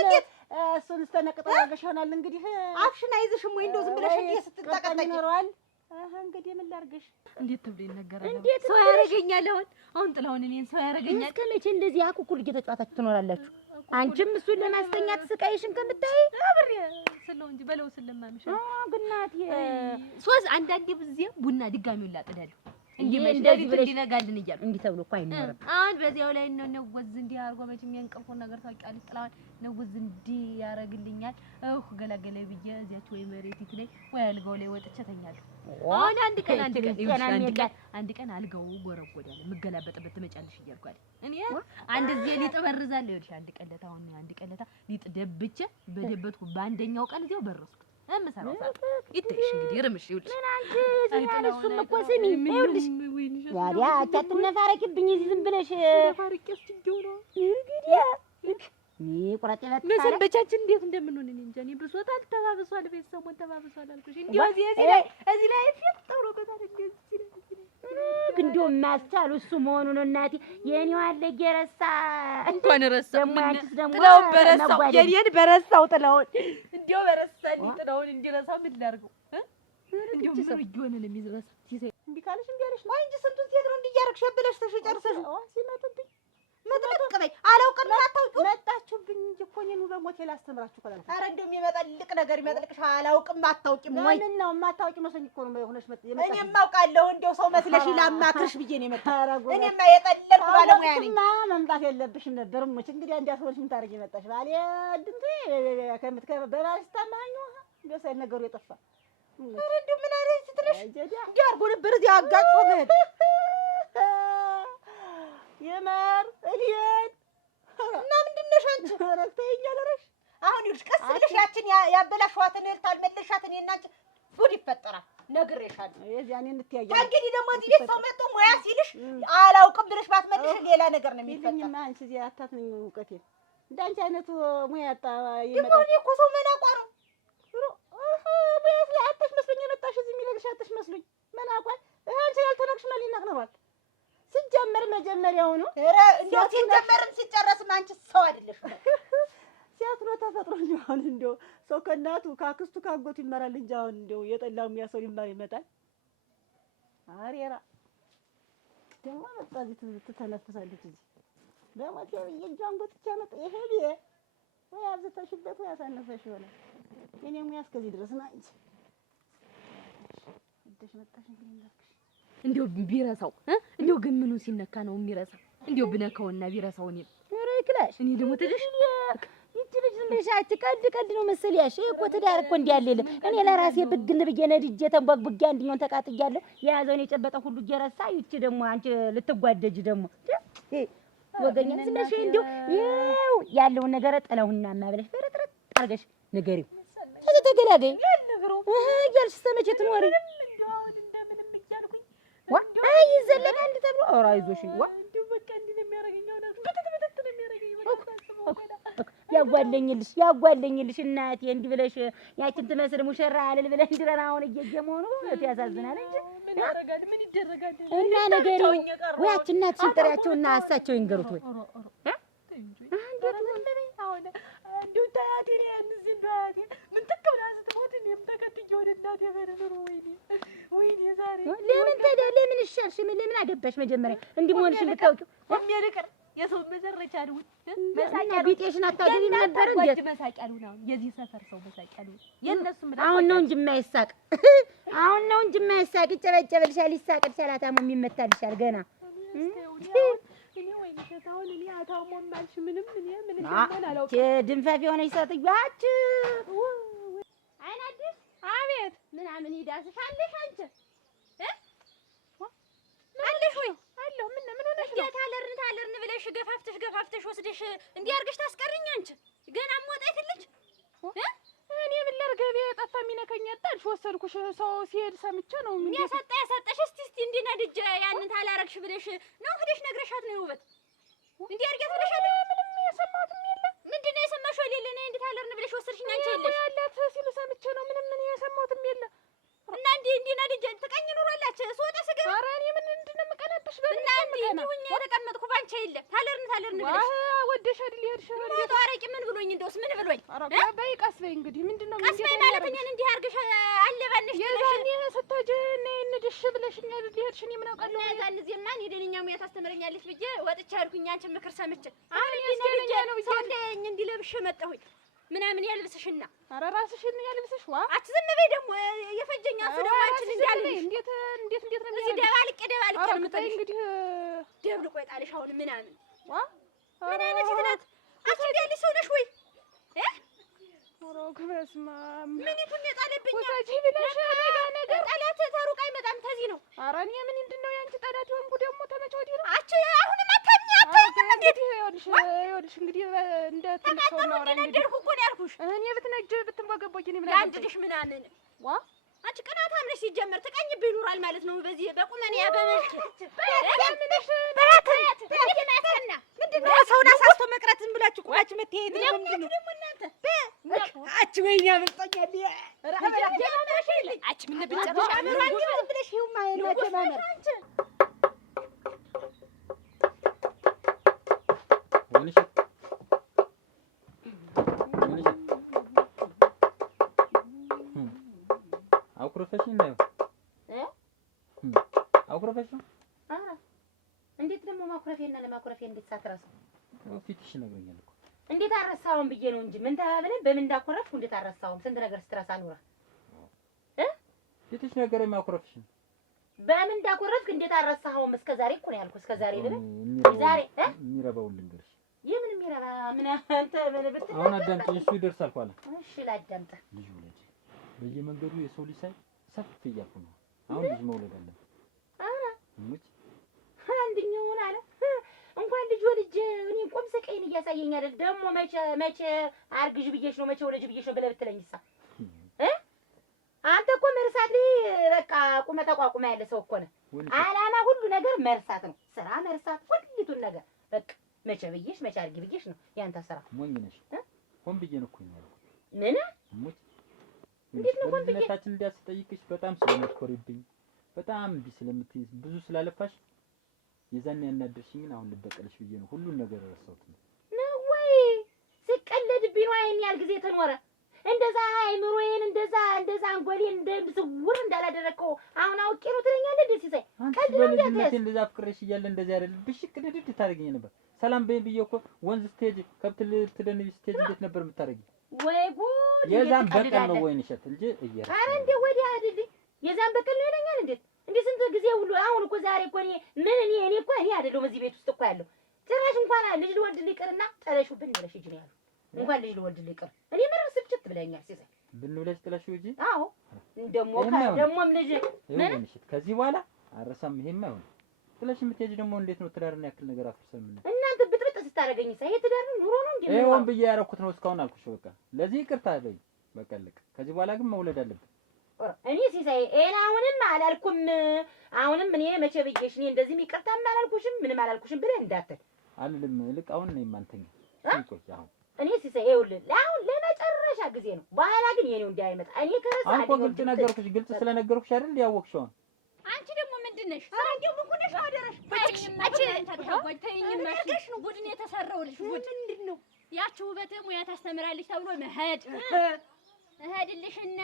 እሱን ስተነቅጠው ያገሽ ይሆናል። እንግዲህ አፍሽን አይዝሽም ወይ እንደው ዝም ብለሽ እንዴ ስትጠቀጠቂ ይኖረዋል። እንግዲህ ምን ላርግሽ? እንዴት ተብሎ ይነገራል? እንዴት ሰው ያረገኛል? አሁን ጥላውን እኔን ሰው ያረገኛል? እስከ መቼ እንደዚህ አኩኩል እየተጫወታችሁ ትኖራላችሁ? አንቺም እሱን ለማስተኛት ስቃይሽን ከምታይ አብሬ ስለው እንጂ በለው ስለማምሽ ግናት ሶስት አንዳንዴ ጊዜ ቡና ድጋሚውን ላጥዳለሁ እንዲህ እንደዚህ እንዲነጋልን እያሉ እንዲህ ተብሎ እኮ አይኖርም። አሁን በዚያው ላይ ነው ወዝ እንዲህ አድርጎ መቼም የእንቅልፉን ነገር ታውቂያለሽ። ጥላውን ነው ወዝ እንዲህ ያረግልኛል። ገላገለ ብዬ እዚያች ወይ መሬቲት ላይ ወይ አልጋው ላይ ወጥቼ ተኛለሁ። አሁን አንድ ቀን አልጋው ጎረጎዳል የምገላበጥበት ትመጫለሽ እያልኳል እኔ አንድ ጊዜ ሊጥ በርዛለሁ። ይኸውልሽ አንድ ቀለታ ሊጥ ደብቼ በደበትኩ በአንደኛው ቀን እዚያው በረስኩት። እምሰራው ይተሽ እንግዲህ እርምሽ ይኸውልሽ ምን አንቺ እሱም እኮ ስሚ ይኸውልሽ ያዲያ አታትነፋረቂብኝ እዚህ ዝም ብለሽ ፋርቂስ ትጆ ነው እንግዲህ ቁራጭ ለት መሰንበቻችን እንዴት እንደምንሆን እኔ እንጃ። እኔ ብሶታል ተባብሷል፣ ቤተሰቡን ተባብሷል አልኩሽ። እንዴው እዚህ ላይ ፊት ተውሮበታል። እንደው ማስቻሉ እሱ መሆኑ ነው እናቴ። የኔው አለ የረሳ እንኳን ረሳ አንቺስ ደግሞ ጥላውን በረሳው የኔን በረሳው ጥላውን እንዴው በረሳልኝ ጥላውን እንዲረሳ ምን ላድርገው? እንዴው ምን ይሆነ ነው የሚረሳ ሲሰይ እንዴ ካለሽ እንዴ አለሽ ወይ እንጂ ስንቱን ሴት ነው እንዲያረክሽ ብለሽ ተሽጨርሰሽ ሲመጡብኝ መጥቅበይ አላውቅም አታውቂው መጣችሁብኝ እንጂ እኮ እኔን በሞቴ ላስተምራችሁ እኮ አላልኩ። ኧረ እንደው የሚመጣልቅ ነገር ይመጣልቅሽ። አላውቅም አታውቂም ወይ ምን ነው የማታውቂ መስሎኝ እኮ ነው ሆነሽ እኔም አውቃለሁ። እንደው ሰው መስለሽ ላማክርሽ ብዬ ነው የመጣው። እኔማ የጠለልኩ ባለሙያ ነኝ። መምጣት የለብሽም ነበር ሙች። እንግዲህ አንዲያ ሰዎች ምን ታረጊ መጣሽ? ባሌ ድንቴ ከምትከበራሽ ታማኙ እንደው ሳይነገሩ የጠፋ ኧረ እንደው ምን አይነት ስትለሽ እንዲህ አድርጎ ነበር እዚህ አጋጭቶ መሄድ የማር እልየት እና ምንድን ነሽ አንቺ? ኧረ ተይኝ አለረሽ። አሁን ይኸውልሽ ቀስ ብለሽ ያችን ያበላሽዋትን እህል ታልመለሻት እኔና አንቺ ጉድ ይፈጠራል። ነግሬሻለሁ። የዚያኔ እንተያያለን። ከእንግዲህ ደግሞ እዚህ ቤት ሰው መጥቶ ሙያ ሲልሽ አላውቅም ብለሽ ባትመልሽ ሌላ ነገር ነው የሚፈጠር። ይልኝማ አንቺ እዚህ አታትነኝ እውቀቴን። እንዳንቺ አይነቱ ሙያ ያጣ ደግሞ እኔ እኮ ሰው መናቋ ነው። ሙያ ላይ አጥተሽ መስሎኝ የመጣሽ እዚህ የሚለቅሽ አጥተሽ መስሎኝ መናቋል። አንቺ ያልተነቅሽ ማን ሊነቅነዋል? ሲጀመር መጀመሪያው ነው። ኧረ እንደው ሲጀመርም ሲጨረስም አንቺ ሰው አይደለሽም። ሲያት ነው ተፈጥሮ ነው። አሁን እንደው ሰው ከእናቱ ካክስቱ ካጎቱ ይመራል እንጂ አሁን እንደው የጠላው ያ ሰው ሊማር ይመጣል። አሬራ ደግሞ መጣ እዚህ ትተነፍሳለች እዚህ በሞቴ ብዬ እጇን ጎትቼ መጣ። ይሄ ቢዬ ወይ አብዝተሽበት ወይ አሳነፈሽ ይሆናል። እኔ ሙያ እስከዚህ ድረስ ነው እንጂ እደሽ መጣሽ እንግዲህ እንዳልክሽ እንዴው ቢረሳው እንዴው ግን ምኑ ሲነካ ነው የሚረሳው? እንዴው ብነካውና ቢረሳው እኔ ኧረ ይክላሽ እኔ ደግሞ ትልሽ ይቺ ልጅ ዝም ብለሽ ቀልድ ነው መሰል ያልሽ እኮ ትዳር እኮ እንዲህ ያለ የለም። እኔ ለራሴ ብግን ብዬ ነድጄ ተንቧግቡጌ አንድኛውን ተቃጥያለሁ። የያዘውን የጨበጠ ሁሉ እየረሳ ይቺ ደግሞ አንቺ ልትጓደጅ ደግሞ ወገኛ ዝም ብለሽ እንዲሁ ይኸው ያለውን ነገር ጥለውናማ ብለሽ በረጥረጥ አድርገሽ ንገሪው። ከዚህ ተገላገኝ እያልሽ ሰመቼ ትኖሪ ዋ ይዘለቃ እንዲህ ተብሎ ኧረ አይዞሽ ዋ ያጓለኝልሽ እናቴ እንዲህ ብለሽ ያችን ትመስል ሙሽራ አልል ብለሽ ድረና አሁን እየጀመሆኑ እውነት ያሳዝናል እንጂ ምን ያደርጋል ምን ይደረጋል እና ነገሩ ወይ ያችን እናትሽን ጥሪያቸውና እሳቸው ይንገሩት ወይ እንዲሁ ታያቴ እነዚህ እንዳያቴ ምን ተከብላ ስትሞት እኔም ተከትዬ ወደ እናቴ በረሩ ወይኔ ዛሬ ለምን ታዲያ ለምን እሻልሽ ለምን አገባሽ መጀመሪያ እንዲህ መሆንሽን ልታውቂው የሚያልቀር የሰው መዘረቻ ነው መሳቂያ ቢጤሽን አታገቢም ነበር እንዴ መሳቂያ ነው የዚህ ሰፈር ሰው መሳቂያ ነው የነሱ ምን አሁን ነው እንጂ የማይሳቅ አሁን ነው እንጂ የማይሳቅ ይጨበጨብልሻል ይሳቅልሻል አታሞ የሚመታልሻል ገና እኔ ወይ ተታውን እኔ አታሞም ማልሽ ምንም እኔ ምን እንደሆነ አላውቅም ድንፋፍ የሆነች ሰጥያች አይናዲስ አቤት ምናምን ይዳስሻለሽ አንቺ አለሽ ወይ አለሁ ምን ሆነሽ ነው ታለርን ብለሽ ገፋፍተሽ ወስደሽ እንዲህ አድርገሽ ታስቀርኝ አንቺ ገና ሞጣይትልሽ እኔ ምን ላድርግ ጠፋ የሚነከኝ አጣልሽ ወሰድኩሽ ሰው ሲሄድ ሰምቼ ነው ምን ያሳጣሽ እስቲ እንዲነድጅ ያንን ታላረግሽ ብለሽ ነው ሄደሽ ነግረሻት ነው ውበት እንዲህ አድርገሽ ብለሻት ምንም የሰማሁትም የለም ምንድነው የሰማሽው የሌለ ነኝ እንዴ ታለርን ብለሽ ወሰድሽኝ አንቺ የለሽ ያላት ሲሉ ሰምቼ ነው ምንም የሰማሁትም የለም እና እንዲነድጅ ትቀኝ ኑሮላች ስወጣ ስገባ ኧረ እኔ ምን እንድነው የምቀናብሽ እና እንዲሁኝ የተቀመጥኩ ባንቺ የለም ታለርን ብለሽ ወደሽ አይደል ይሄድሽ ነው ታረቂ ምን ብሎኝ እንደውስ ምን ብሎኝ በይ ቀስ በይ እንግዲህ ምንድነው ቀስ በይ ማለት እኔን እንዲህ አድርገሽ አለባንሽ የዛኔ ስትወጂ ነይ እንድሽ ብለሽኝ አይደል ይሄድሽ እኔ ምን አውቃለሁ የዛን ጊዜማ እኔ ደንኛ ሙያ ታስተምረኛለሽ ብዬ ወጥቼ አልኩኝ አንቺን ምክር ሰምቼ አሁን ደንኛ ነው ሰው እንዲለብሽ መጣሁኝ ምናምን ያልብስሽና ኧረ ራስሽን ያልብስሽ ዋ አትዝም በይ ደግሞ የፈጀኛ እሱ ደግሞ አንቺን እንዳልልሽ እንዴት ነው እዚህ ደባልቄ ነው የምጠልሽ እንግዲህ ደብልቆ ይጣልሽ አሁን ምናምን ዋ ምን አይነት ይትናት አንቺ ያለሽ ሰው ነሽ ወይ ኧረ በስመ አብ ምን ይቱን የጣለብኝ ወሳጂ ብለሽ ነገር ጠላት ተሩቅ አይመጣም ተዚህ ነው ኧረ እኔ ምን እንደው ያንቺ ጠላት ይሆንኩ ደግሞ ተመቸ ወዲህ ነው አንቺ አሁንም አታኝ እንዴት ይኸውልሽ እንግዲህ እንደ ትልቅ ሰው ነው እንግዲህ እኮ ነው ያልኩሽ እኔ ብትነጅ ብትንጓገቦኝ እኔ ምን ያንድልሽ ምናምን ዋ አንቺ ቀናታም ነሽ ሲጀመር ተቀኝብኝ ይኖራል ማለት ነው በዚህ በቁመኔ ያበበሽ ምንድነው ሰውን አሳስቶ መቅረት ዝም ብላችሁ ቁማችሁ መተሄድ ነው ምንድነው ደግሞ እናንተ አቺ ወይኔ ያመልጣኛል አቺ ምን ብቻሽ አምሯል ዝም ብለሽ ይሁን ማለት ነው አኩረፈሽኝ ነው አኩረፈሽ ነው እንዴት ደግሞ ማኩረፌና ለማኩረፌ እንዴት ሳትረሳው ፊትሽ ነግረኛል እኮ እንዴት አረሳውን ብዬ ነው እንጂ ምን ተባብለን በምን እንዳኮረፍኩ እንዴት አረሳውን ስንት ነገር ስትረሳ ኑራ ፊትሽ ነገር የማኩረፍሽ ነው በምን እንዳኮረፍክ እንዴት አረሳውን እስከዛሬ እኮ ነው ያልኩህ እስከዛሬ ልበል ዛሬ የሚረባው ልንገርሽ የምን የሚረባ ምን አንተ በለብት አሁን አዳምጪ እሱ ይደርሳል ኋላ እሺ ላዳምጣ ልጅ ወለጅ በየመንገዱ የሰው ልጅ ሳይ ሰፍ እያልኩ ነው አሁን ልጅ መውለድ አለ አራ ሙጭ አንድኛውን አለ እንኳን ልጅ ወልጅ እኔ ቆም ሰቀይን እያሳየኝ አይደል ደግሞ መቼ አርግዥ ብዬሽ ነው መቼ ወለጅ ብዬሽ ነው ብለህ ብትለኝሳ አንተ እኮ መርሳት በቃ ቁመ ተቋቁማ ያለ ሰው እኮ ነህ አላማ ሁሉ ነገር መርሳት ነው ስራ መርሳት ሁሉቱን ነገር በቃ መቼ ብዬሽ መቼ አርግ ብዬሽ ነው ያንተ ስራ ሞኝ ነሽ ሆን ብዬ ነው እኮ ያለው ምን ሙጭ እንዴት ነው ሆን ብዬ ለታችን እንዲያስጠይቅሽ በጣም ስለምትኮሪብኝ በጣም እንዲህ ስለምትይዝ ብዙ ስላለፋሽ የዛን ያናደርሽኝን አሁን ልበቀልሽ ብዬ ነው ሁሉን ነገር ረሳሁት ነው ወይ ሲቀለድብኝ ነው አይን ያል ጊዜ ተኖረ እንደዛ አይምሮዬን እንደዛ አንጎሌን እንደምስውር እንዳላደረከው አሁን አውቄ ነው ትለኛለህ እንዴ ሲሳይ ከልጅነቴ እንደዛ ፍቅርሽ እያለ እንደዚህ አይደል ብሽቅ ድድድ ታደርጊኝ ነበር ሰላም በይ ብዬ እኮ ወንዝ ስትሄጂ ከብት ልትደንቢ ስትሄጂ እንዴት ነበር የምታደርጊ ወይ ጉድ የዛን በቀል ነው ወይን እሸት እንጂ እያለ ኧረ እንዴ ወዲያ አይደል የዛን በቀል ነው ይለኛል እንዴ እንዴ ስንት ጊዜ ሁሉ አሁን እኮ ዛሬ እኮ እኔ እኮ አይደለሁም እዚህ ቤት ውስጥ እኮ ያለው ጭራሽ እንኳን ልጅ ልወልድ ሊቀርና ጠለሹብን ብለሽ ሂጂ ነው ያለው እንኳን ልጅ ልወልድልህ ይቅር እኔ ምንም ስልችት ብለኛል ሲሳይ ብን ብለሽ ጥለሽው እንጂ አዎ ደሞም ልጅ ምን ከዚህ በኋላ አረሳም ይሄማ ይሆን ጥለሽ የምትሄጂ ደግሞ እንዴት ነው ትዳርን ያክል ነገር አፍርሰን ምን እናንተ ብጥብጥ ስታደርገኝ ሳይ ትዳር ኑሮ ነው እንዴ ይሄን ብዬ ያረኩት ነው እስካሁን አልኩሽ በቃ ለዚህ ይቅርታ አለኝ በቃ ልክ ከዚህ በኋላ ግን መውለድ አለብን እኔ ሲሳይ አሁንም አላልኩም አሁንም እኔ መቼ ብዬሽ እኔ እንደዚህ ይቅርታም አላልኩሽም ምንም አላልኩሽም ብለህ እንዳትል አልልም ልክ አሁን ነኝ ማንተኛ ሲቆይ አሁን እኔ ሲሳይ ይኸውልህ አሁን ለመጨረሻ ጊዜ ነው በኋላ ግን የኔው እንዳይመጣ እኔ ከረሳ አንቺ ግልጽ ነገርኩሽ ግልጽ ስለነገርኩሽ አይደል ያወቅሽው አንቺ ደግሞ ምንድነሽ አንቺው ምንድነሽ አደረሽ ተይኝማሽ ነው ቡድን የተሰራውልሽ ቡድ ምንድነው ያቺ ውበት ሙያ ታስተምራለች ተብሎ መሄድ እሄድልሽና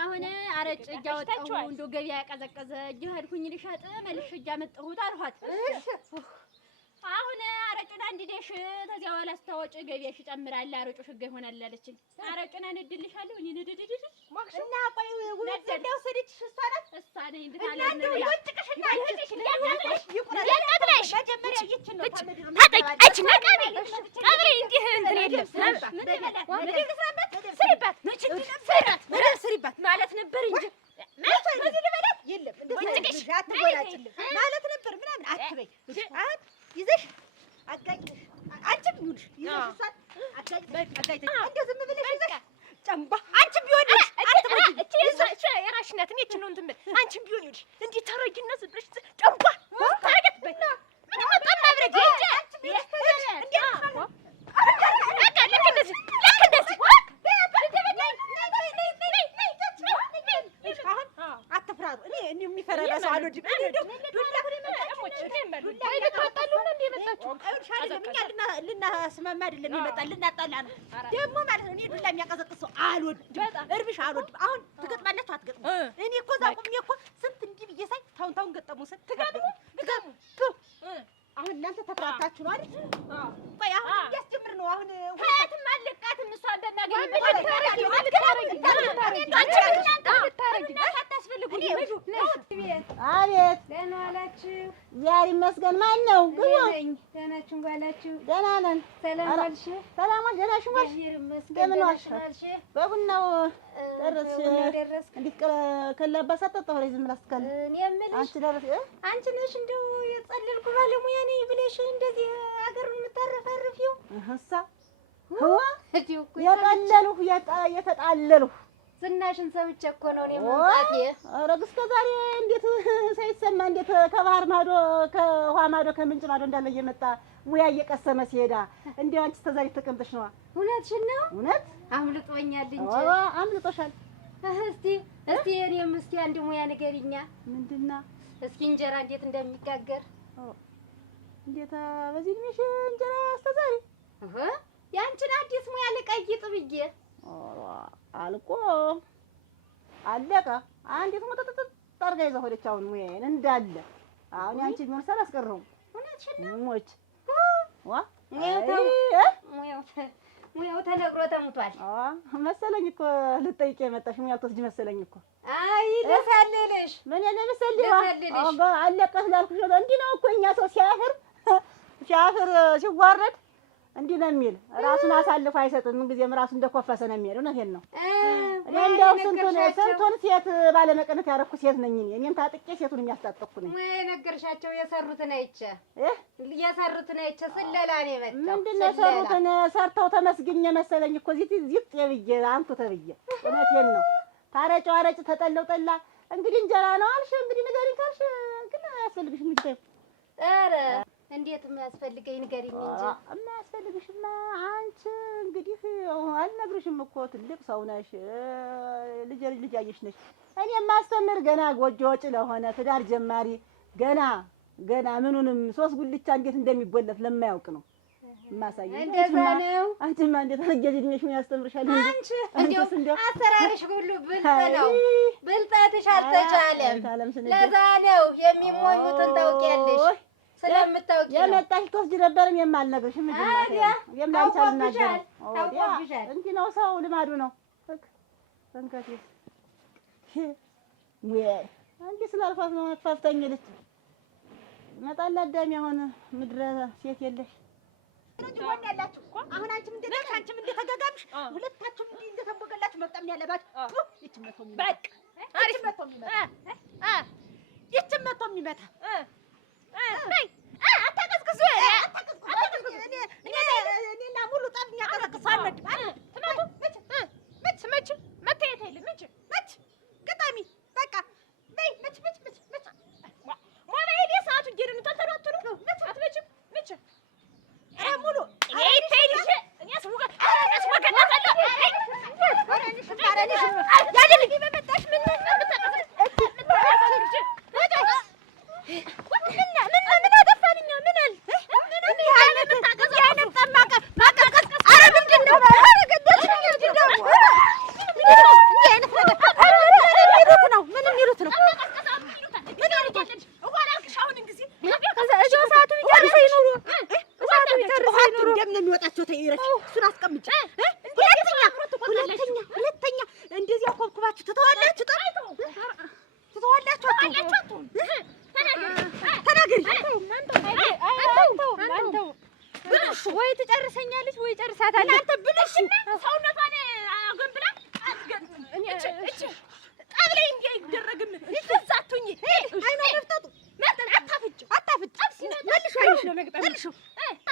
አሁን አረጭ እያወጣሁ እንደው ገበያ ያቀዘቀዘ እየሄድኩኝ ልሸጥ መልሼ እያመጣሁት አልኋት አሁን አረጩን አንድ ደሽ ተዚያ በኋላ አስታወጭ ገበያሽ ይጨምራል አረጩ ሽጋ ይሆናል አለችኝ አረጩን አንድልሻለሁ እኔ ንድድድድ እና ቆይ ውበት እንደወሰደችሽ እሷ ነኝ እንድታለነ ወጭቅሽና ያለሽ ያለሽ መጀመሪያ ይችን ነው ታጠቂች ነቀሪ ቀብሪ እንዲህ እንትን የለም ስሪባት ማለት ነበር እንጂ የለም እንደዚህ አትጎራጭልኝ ማለት ነበር ምናምን አትበይ ይዘሽ አጋጭሽ አንቺም ይሁንሽ ይዘሽ እሷን አጋጭሽ እንደው ዝም ብለሽ ይዘሽ ጨምባ አንቺም ቢሆንሽ አትበይ እቺ የራስሽ ናት እኔ እቺ ነው እንትን አንቺም ቢሆን ይሁንሽ እንዲህ ተረጊና ዝም ብለሽ ጨምባ ታረጋት በይ ምን መጣ ማብረግ ልናስማማ አይደለም ይመጣል ልናጣላ ነው ደግሞ ማለት ነው እኔ ዱላ የሚያቀዘቅዝ ሰው አልወድም እርብሽ አልወድም አሁን ትገጥማላችሁ አትገጥሙ እኔ እኮ እዛ ቆሜ እኮ ስንት እንዲህ ብዬ ሳይ ታውን ገጠሙ ስንት ትገጥሙ አሁን እናንተ ተፈራታችሁ ነው አይደል ቆይ አሁን ያስጀምር ነው አሁን ከየትም አለቃትም እሷን በማገኝበት አቤት ደህና ዋላችሁ ዛሬ ይመስገን ማን ነው ግቡ ደህናችሁ ዋላችሁ ደህና ነን ሰላም ዋልሽ ሰላም ዋልሽ ደህና ሽሞሽ እንደምን ዋልሽ በቡናው ደረስሽ እንዴት ከለባ ሳጠጣሁ ላይ ዝም ብላ ስትከል እኔ የምልሽ አንቺ ደረስ አንቺ ነሽ እንደው የጸለልኩ ባለሙያ ነኝ ብለሽ እንደዚህ አገሩን የምታረፈርፊው እህሳ ህዋ የጠለልሁ የተጣለልሁ ዝናሽን ሰምቼ እኮ ነው እኔ መምጣቴ ኧረ እስከ ዛሬ እንዴት ሳይሰማ እንዴት ከባህር ማዶ ከውሃ ማዶ ከምንጭ ማዶ እንዳለ እየመጣ ሙያ እየቀሰመ ሲሄዳ እንዴው አንቺ እስከ ዛሬ ተቀምጠሽ ነዋ እውነትሽን ነው እውነት አምልጦኛል እንጂ አምልጦሻል እስቲ እኔም እስቲ አንድ ሙያ ንገሪኛ ምንድና እስኪ እንጀራ እንዴት እንደሚጋገር እንዴት በዚህ እድሜሽ እንጀራ እስከ ዛሬ ያንቺን አዲስ ሙያ ልቀይጥ ብዬ አልቆ አለቀ አንዲት ሙጥጥጥ ጠርጋ ይዛ ሆደች አሁን ሙያዬን እንዳለ አሁን ያንቺ ቢሆን ሳላስቀረውም እውነትሽን ነው ሞች ሙያው ተነግሮ ተሙቷል መሰለኝ እኮ ልጠይቄ የመጣሽ ሙያው ትወስጂ መሰለኝ እኮ አይ ልፈልልሽ ምን ለምሰልሽ አለቀ ስላልኩሽ እንዲህ ነው እኮ እኛ ሰው ሲያፍር ሲዋረድ እንዲህ ነው የሚል ራሱን አሳልፎ አይሰጥም ምንጊዜም ራሱ እንደኮፈሰ ነው የሚል እውነቴን ነው እኔ እንደው ስንቱን ሴት ባለመቀነት ያደረኩ ሴት ነኝ እኔም ታጥቄ ሴቱን የሚያስታጥቅኩ ነኝ የነገርሻቸው የሰሩትን አይቼ ስለላ ነው የመጣው ምንድን ነው የሰሩትን ሰርተው ተመስግኜ መሰለኝ እኮ ዚጥ የብዬ አንቱ ተብዬ እውነቴን ነው ታረጨው አረጭ ተጠለው ጠላ እንግዲህ እንጀራ ነው አልሽ እንግዲህ ንገሪኝ ካልሽ ግን አያስፈልግሽም እንግዲህ ኧረ እንዴት የሚያስፈልገኝ ንገሪኝ እንጂ የሚያስፈልግሽማ አንቺ እንግዲህ አልነግርሽም እኮ ትልቅ ሰው ነሽ ልጅ አየሽ ነሽ እኔ የማስተምር ገና ጎጆ ወጪ ለሆነ ትዳር ጀማሪ ገና ምኑንም ሶስት ጉልቻ እንዴት እንደሚቦለት ለማያውቅ ነው ማሳየው እንደዛ ነው አንቺማ እንዴት አገጅ እድሜሽ ምን ያስተምርሻል አንቺ እንደው አሰራርሽ ሁሉ ብልጠትሽ አልተቻለም ለዛ ነው የሚሞኙትን ታውቂያለሽ ስለምታውቂ የመጣሽ ትወስጂ ነበርም የማልነግርሽም የማልቻልናገር እንዲህ ነው ሰው ልማዱ ነው ተንከቴ አንቺ ስላልፋት ነው አትፋፍተኝ ልጅ ይመጣል አዳሚ አሁን ምድረ ሴት የለሽ ነው እንጂ ወንድ ያላችሁ አሁን አንቺም እንደተጋጋምሽ ሁለታችሁም እንዲህ እንደተቦገላችሁ መቅጠም ያለባችሁ ይችም መቶ የሚመታ ይችም መቶ የሚመታ አታቀዝቅዙ እኔና ሙሉ ጠብ የሚያቀዘቅዝ አልወድም። መች መታየት የለም መች ግጣሚ በቃ በይ መች ሞባይል የሰዓቱ እየሄድን ተንተናተኑ አትመችም መች ሙሉ ሁለተኛ እንደዚህ አኮብኩባችሁ ትተዋላችሁ ወይ ትጨርሰኛለች ወይ ጨርሳታለች። እናንተ ብለሽ ሰውነቷን አጎንብላ ጠብላይ እንዲህ አይደረግም። ይፈዛቱኝ አይኗ መፍጠጡ አታፍጭ መልሽ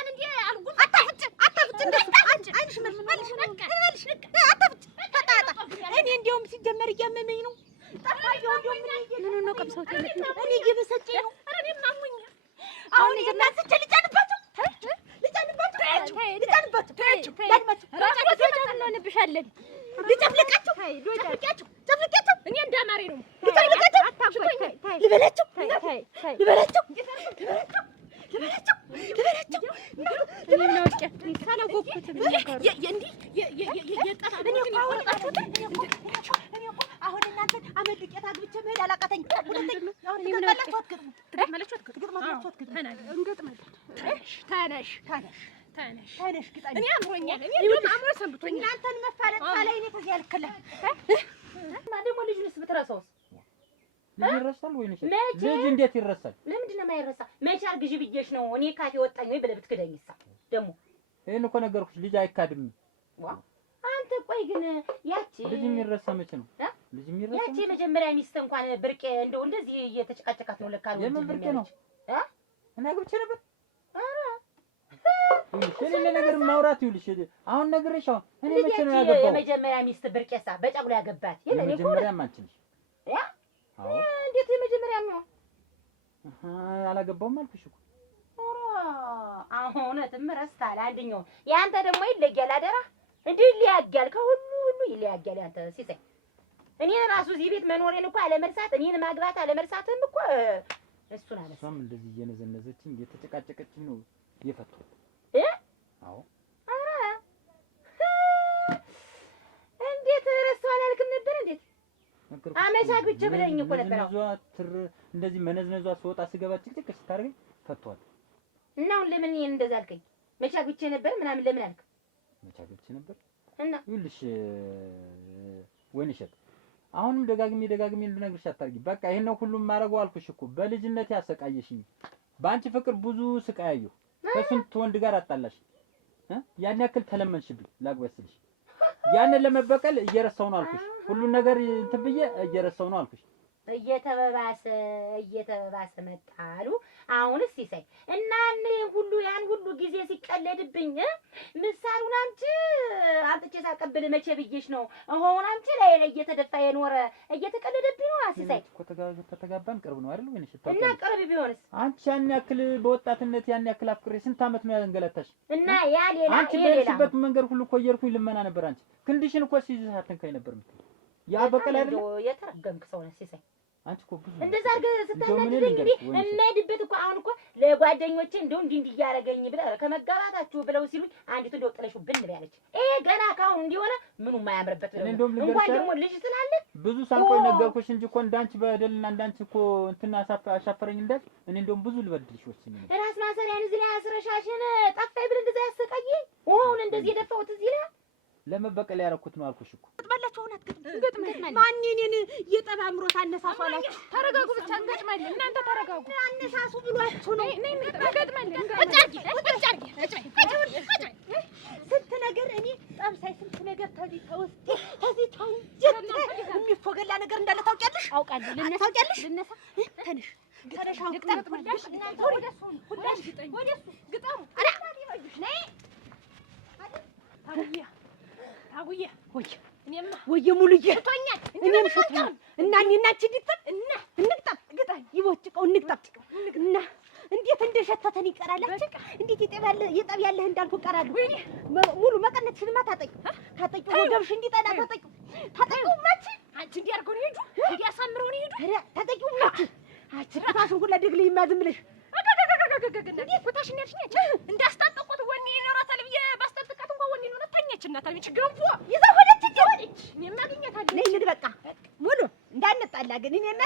እንዲህ አልጉን አታፍጭ አይንሽ መልሽ አታፍጭ ተጣጣ እኔ እንዲያውም ሲጀመር እያመመኝ ነው። ጠፋየው እንዲያውም ምን ነው ቀምሰው እኔ እየበሰጨኝ ነው። ኧረ እኔም አሞኝ አሁን እናንተ ልጫንባቸው እንብሻለን ልጨፍልቃቸው እኔ እንዳማሬ ነው ልበላቸው አሁን እናንተ አመድ ዱቄት አግብቼ መሄድ አላቃተኝ። ተነሽ ግጣኝ። እኔ አምሮኛል። እኔ ደግሞ አምሮ ሰንብቶኛል። እናንተን መፋለጥ ላይ እኔ ተዚያ ልከለህ ደግሞ ልጅንስ ብትረሳውስ? ልጅ ይረሳል ወይ ነሽ? ልጅ እንዴት ይረሳል? ለምንድን ነው የማይረሳ? መቼ አርግዢ ብዬሽ ነው እኔ ካፌ ወጣኝ ወይ ብለህ ብትክደኝሳ? ደግሞ ይሄን እኮ ነገርኩሽ። ልጅ አይካድም። አንተ ቆይ ግን ያቺ ልጅ የሚረሳ መቼ ነው? ልጅ የሚረሳ ያቺ የመጀመሪያ ሚስት እንኳን ብርቄ እንደው እንደዚህ እየተጨቃጨቃት ነው ለካ ነው። የምን ብርቄ ነው? እኔ አግብቼ ነበር። እኔ ነገር ማውራት ይውልሽ አሁን ነግሬሽ አሁን እኔ መቼ ነው ያገባው? የመጀመሪያ ሚስት ብርቄሳ በጨጉላ ያገባት የለኔ እኮ የመጀመሪያ ማንችልሽ አዎ እንዴት የመጀመሪያ ነው? አላገባውም አልኩሽ እኮ። አሁን እውነትም ረስታል። አንደኛው ያንተ ደግሞ ይለያል። አደራ እንዴ ይለያያል፣ ከሁሉ ይለያያል። ያንተ ሲሳይ እኔ ራሱ እዚህ ቤት መኖሬን እኮ አለመርሳት፣ እኔን ማግባት አለመርሳትም እኮ እሱን አለ። እሷም እንደዚህ እየነዘነዘችኝ እየተጨቃጨቀችኝ ነው እየፈታሁ አዎ ኧረ እንዴት ረስታው አላልክም ነበር? እንዴት አመቻግቼ ብለኝ እኮ ነበር። እንደዚህ መነዝነዟ ስወጣ ስገባ ጭቅጭቅ ስታደርገኝ ፈቷል። እና አሁን ለምን ይሄን እንደዛ አልከኝ? መቻግቼ ነበር ምናምን ለምን አልክ? መቻግቼ ነበር እና ይኸውልሽ ወይንሸት አሁንም ደጋግሜ ልነግርሽ አታርጊ። በቃ ይሄን ነው ሁሉም ማረገው አልኩሽ እኮ። በልጅነት ያሰቃየሽኝ በአንቺ ፍቅር ብዙ ስቃያየሁ። ከስንት ወንድ ጋር አጣላሽ። ያን ያክል ተለመንሽብኝ ላግበስልሽ። ያንን ለመበቀል እየረሳው ነው አልኩሽ። ሁሉን ነገር እንትን ብዬ እየረሳው ነው አልኩሽ። እየተበባሰ መጣሉ። አሁንስ ሲሳይ እና ያን ሁሉ ጊዜ ሲቀለድብኝ ምሳሩን አምጥቼ ሳቀብል መቼ ብዬሽ ነው? አሁን አንቺ ላይ እየተደፋ የኖረ እየተቀለደብኝ ነው። ሲሳይ እኮ ከተጋባን ቅርብ ነው አይደል? ወይንሽ እና ቅርብ ቢሆንስ አንቺ ያን ያክል በወጣትነት ያን ያክል አፍቅሬ ስንት አመት ነው ያንገላታሽ? እና ያ ሌላ አንቺ በሄድሽበት መንገድ ሁሉ እኮ እየሄድኩኝ ልመና ነበር። አንቺ ክንድሽን እኮ ሲይዝሽ አትንካኝ ነበር የምትለው። ያ በቀል አይደል? የተረገምክ ሰው ነህ ሲሳይ። አንቺ እኮ ብዙ እንደዛ አድርገህ ስታናድደኝ እንግዲህ የምሄድበት እኮ አሁን እኮ ለጓደኞቼ እንደው እንዲህ እያደረገኝ ብለህ ከመጋባታችሁ ብለው ሲሉኝ አንዲቱ እንደው ጥለሽው ብን ብላለች። ይሄ ገና ካሁን እንዲሆነ ምኑም ማያምርበት ብለው እንኳን ደግሞ ልጅ ስላለ ብዙ ሳልቆይ ነገርኩሽ እንጂ እኮ እንዳንቺ በደልና እንዳንቺ እኮ እንትና አሻፈረኝ እንዳል እኔ እንደውም ብዙ ልበድልሽ ወስኝ ነው። ራስ ማሰሪያን እዚህ ላይ አስረሻሽን ጠፋይ ብለህ እንደዛ ያሰቃየኝ ውሃውን እንደዚህ የደፋሁት እዚህ ላይ ለመበቀል ያደረኩት ነው አልኩሽ እኮ። ትገጥማላችሁ አሁን አትገጥም። ማን እኔን የጠባ አምሮት አነሳሷላችሁ? ተረጋጉ ብቻ እንገጥማለን። እናንተ ተረጋጉ። አነሳሱ ብሏችሁ ነው። እንገጥማለን። ስንት ነገር እኔ ጠብሳይ ስንት ነገር ተዚህ ተውስጤ ተዚህ ተውጀት የሚፎገላ ነገር እንዳለ ታውቂያለሽ? አውቃለሁ። ልነሳ ታውቂያለሽ? ልነሳ ተነሽ ተነሽ አሁን ሁላሽ ግጠሙ። ታጉያ ወየ ሙሉዬ እኔም ሸቶኛል እና እኔና አንቺ እንግጠም ይቦጭቀው እንግጠም እና እንዴት እንደሸተተን ይቀራላችሁ? እንዴት የጠብ ያለህ እንዳልኩ እቀራለሁ። ሙሉ መቀነትሽንማ ታጠቂው ወገብሽ እንዲጠና ታጠቂው መች አንቺ እንዲያርገው ነው ሄዱ እንዲያሳምረው ነው ሄዱ ታጠቂው መች አንቺ ኩታሽን ሁላ ደግል ይማዝም ብለሽ እንዴ ኩታሽን ያልሽኝ እንዳስታጠቁት ወኔ ይኖራታል ብዬ ባስጠጥቃት እንኳን ወኔ ይኖራት ታኛችና ታሚች ገንፎ ይዛ ሆነች ሆነች እኔማ አገኛታለሁ። ነይ እንሂድ በቃ ሙሉ እንዳንጣላ ግን እኔ እና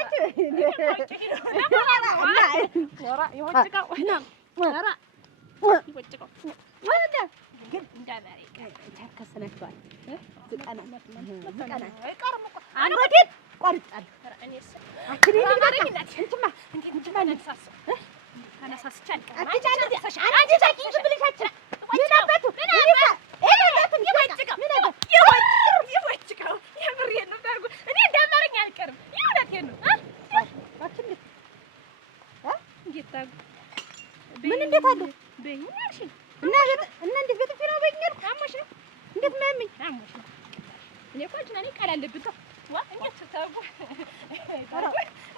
ምን እንዴት አለ በእኛሽ እና እንዴት በጥፊ ነው በእኛሽ አሞሽ ነው እንዴት ማያመኝ አሞሽ ነው እኔ እኮ እኔ ቃል አለብኝ ዋ እንዴት ታውቁ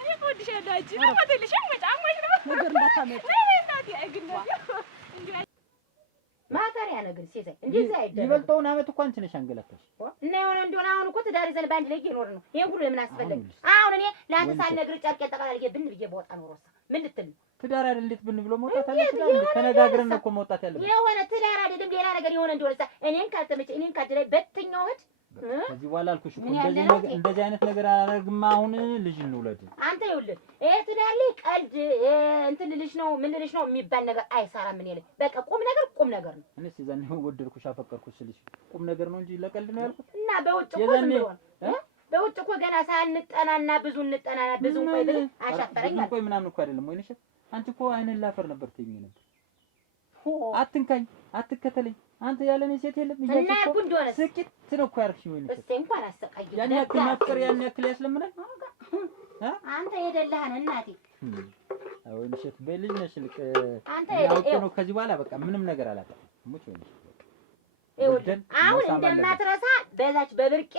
እኔ ወድሽ ያላጂ ነው ወደልሽ አሞሽ ነው ነገር እንዳታመጭ እናቴ አይግነው ማታሪያ ነገር ሲሰይ እንደዛ አይደለም። ይበልጠውን አመት እኮ አንቺ ነሽ አንገላታሽ እና የሆነ እንደሆነ አሁን እኮ ትዳር ይዘን ባንድ ላይ እየኖርን ነው። ይሄን ሁሉ ለምን አስፈለገ? አሁን እኔ ለአንተ ሳልነግርህ ጨርቄ ጠቅላላ ብን ብዬ በወጣ ኖሮሳ ምን ልትል? ትዳር አይደል እንዴት ብን ብሎ መውጣት አለ? ተነጋግረን እኮ መውጣት ያለብን የሆነ ትዳር አይደለም ሌላ ነገር የሆነ እንደሆነ እኔን ካልተመቸ እኔን ካልተለይ በትኛው እህት ከዚህ በኋላ አልኩሽ እኮ እንደዚህ አይነት ነገር አላደርግም። አሁን ልጅ እንውለድ። አንተ ይኸውልህ ይሄ ትዳር ላይ ቀልድ እንትን ልልሽ ነው ምን ልልሽ ነው የሚባል ነገር አይሰራም። ምን ይለ በቃ ቁም ነገር ነው። እኔስ የዛኔ ወደድኩሽ አፈቀርኩሽ ስልሽ ቁም ነገር ነው እንጂ ለቀልድ ነው ያልኩት። እና በውጭ እኮ ዝም ብሎ በውጭ እኮ ገና ሳንጠናና ብዙ እንቆይ ብል አሻፈረኝ። እንቆይ ምናምን እኮ አይደለም ወይንሽ አንቺ እኮ አይነን ላፈር ነበር ትይኝ ነበር። አትንካኝ፣ አትከተለኝ አንተ ያለኔ ሴት የለም እና ያልኩ እንደሆነ ስቂት ነው እኮ ያርክሽ ወይንሽ እስቲ እንኳን አሰቃየኝ። ያን ያክል ማፍቀር ያን ያክል ያስለምናል። አንተ የደላህን እናቴ ወይንሽ በልጅ ነሽ ልቅ አንተ ነው። ከዚህ በኋላ በቃ ምንም ነገር አላጣም። ሙት ወይንሽ ይኸውልህ አሁን እንደማትረሳ በዛች በብርቄ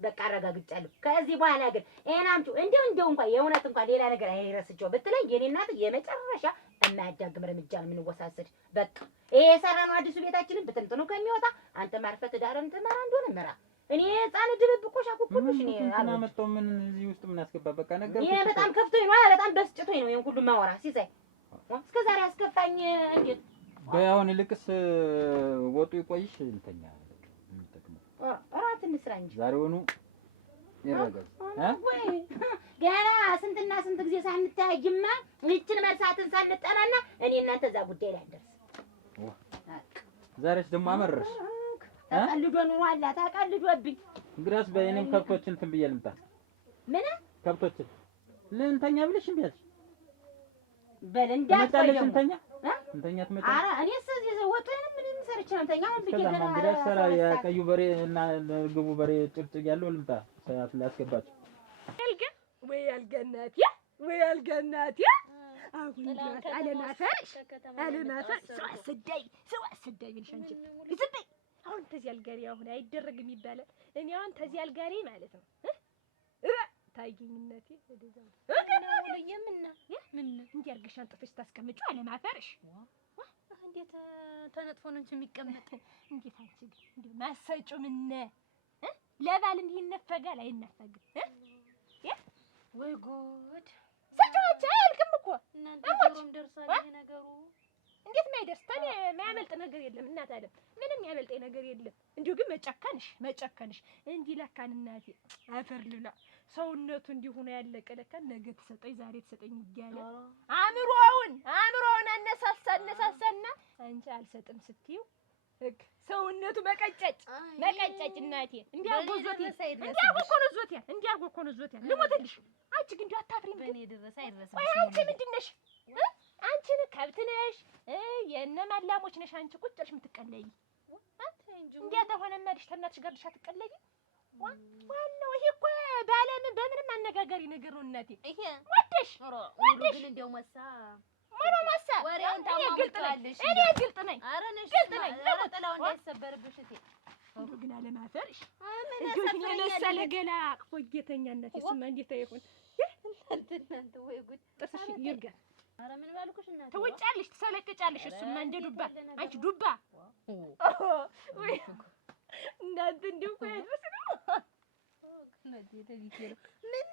በቃ አረጋግጫለሁ። ከዚህ በኋላ ግን እናምጡ እንደው እንኳን የእውነት እንኳን ሌላ ነገር አይረስቸው ብትለኝ የኔ እናት የመጨረሻ የማያዳግም እርምጃ ነው የምንወሳሰድ። በቃ ይሄ የሰራነው አዲሱ ቤታችንን ብትንትኑ ከሚወጣ አንተ ማርፈት ዳርን ተማራ እንደሆነ መራ እኔ ህፃን ድብብቆሽ አኩኩልሽ እኔ አመጣው ምን እዚህ ውስጥ ምን አስገባ? በቃ ነገር ይሄ በጣም ከፍቶኝ ነው፣ በጣም በስጭቶኝ ነው ይሄን ሁሉ ማወራ ሲሳይ እስከ ዛሬ አስከፋኝ። እንዴት በያውን ልቅስ ወጡ ይቆይሽ እንተኛ እራት እንስራ እንጂ ዛሬውኑ ይረጋል ወይ ገና ስንትና ስንት ጊዜ ሳንተያይማ እቺን መልሳትን ሳንጠናና እኔ እናንተ እዛ ጉዳይ ላይ እንደርስ። ዛሬስ ደግሞ አመረርሽ ታቀልዶ ነው አላ ታቀልዶብኝ። እንግዲያስ በእኔም ከብቶችን እንትን ብዬ ልምጣ። ምን ከብቶችን ልንተኛ ብለሽ እምቢ አልሽ? በል እንዳትቆይ እንተኛ ትመጣለሽ? ኧረ እኔስ እዚህ ወጥተን ምን ሰርቼ ነው እንተኛ? አሁን ብዬሽ ገና እንግዲያስ ሰራ ያቀዩ በሬ እና ግቡ በሬ ጭርጭቅ ያለው ልምጣ ሰዓት ላስገባችሁ። ወይ አልገናት ወይ አልገናት አሁን አለናፈርሽ ሰው አሰዳይ ብልሽ አንቺ ዝም አሁን ተዚህ አልጋሪ አሁን አይደረግም ይባላል። እኔ አሁን ተዚህ አልጋሪ ማለት ነው ታይኝነቴ ወደዛው ምን እንዴ አርገሽ አንጥፈሽ ታስቀምጪው አለማፈርሽ እንዴት ተነጥፎ ነው እንጂ የሚቀመጥ እንዴት አንቺ እንዴ ማሰጩ ምን ለባል እንዲህ ይነፈጋል አይነፈግም ወይ ጉድ ሰጫዎች አያልቅም እኮ እናንተ ጆሮም ደርሷል ይሄ ነገሩ እንዴት ማይደርስ ታዲያ ማያመልጥ ነገር የለም እናት አለም ምንም ያመልጠኝ ነገር የለም እንዲሁ ግን መጨከንሽ እንዲህ ለካን እናቴ አፈር ልብላ ሰውነቱ እንዲሁ ሆኖ ያለቀ ለካን ነገ ተሰጠኝ ዛሬ ተሰጠኝ ይያለ አእምሮውን አነሳሳና አንቺ አልሰጥም ስትይው ሰውነቱ መቀጨጭ እናቴ እንዲያርጎ እኮ ነው ዞት ልሞትልሽ። አንቺ ግን እንዲያው አታፍሪም? በእኔ ድረስ አይደረስም። ቆይ አንቺ ምንድን ነሽ? አንቺን ከብት ነሽ የእነማን ላሞች ነሽ? አንቺ ቁጭ ብለሽ የምትቀለይ እንዲያ ተሆነማ ልጅ ተናትሽ ጋር ልሽ አትቀለይ። ዋናው ይሄ እኮ ባለም በምንም አነጋጋሪ ነገር ነው እናቴ። ይሄ ወደሽ ግን እንደው መሳ ወሬውን ታማውቃለሽ። እኔ ግልጥ ነኝ። ኧረ ነሽ ጥላው እንዳይሰበርብሽ እቴ። ግን አለማፈርሽ እንዴት የመሰለ ገላ አቅፎ ጌተኛነት እሱማ እንዴት አይሆን? እናንተ ወይ ጉድ! ጥርስሽ ይርጋ። ኧረ ምን ባልኩሽ እናንተ ትውጫለሽ፣ ትሰለቅጫለሽ። እሱማ እንደ ዱባ አንቺ ዱባ ወይ እናንተ እንደው እኮ ያድርስ ነው ነዲ ተቢከረ ምን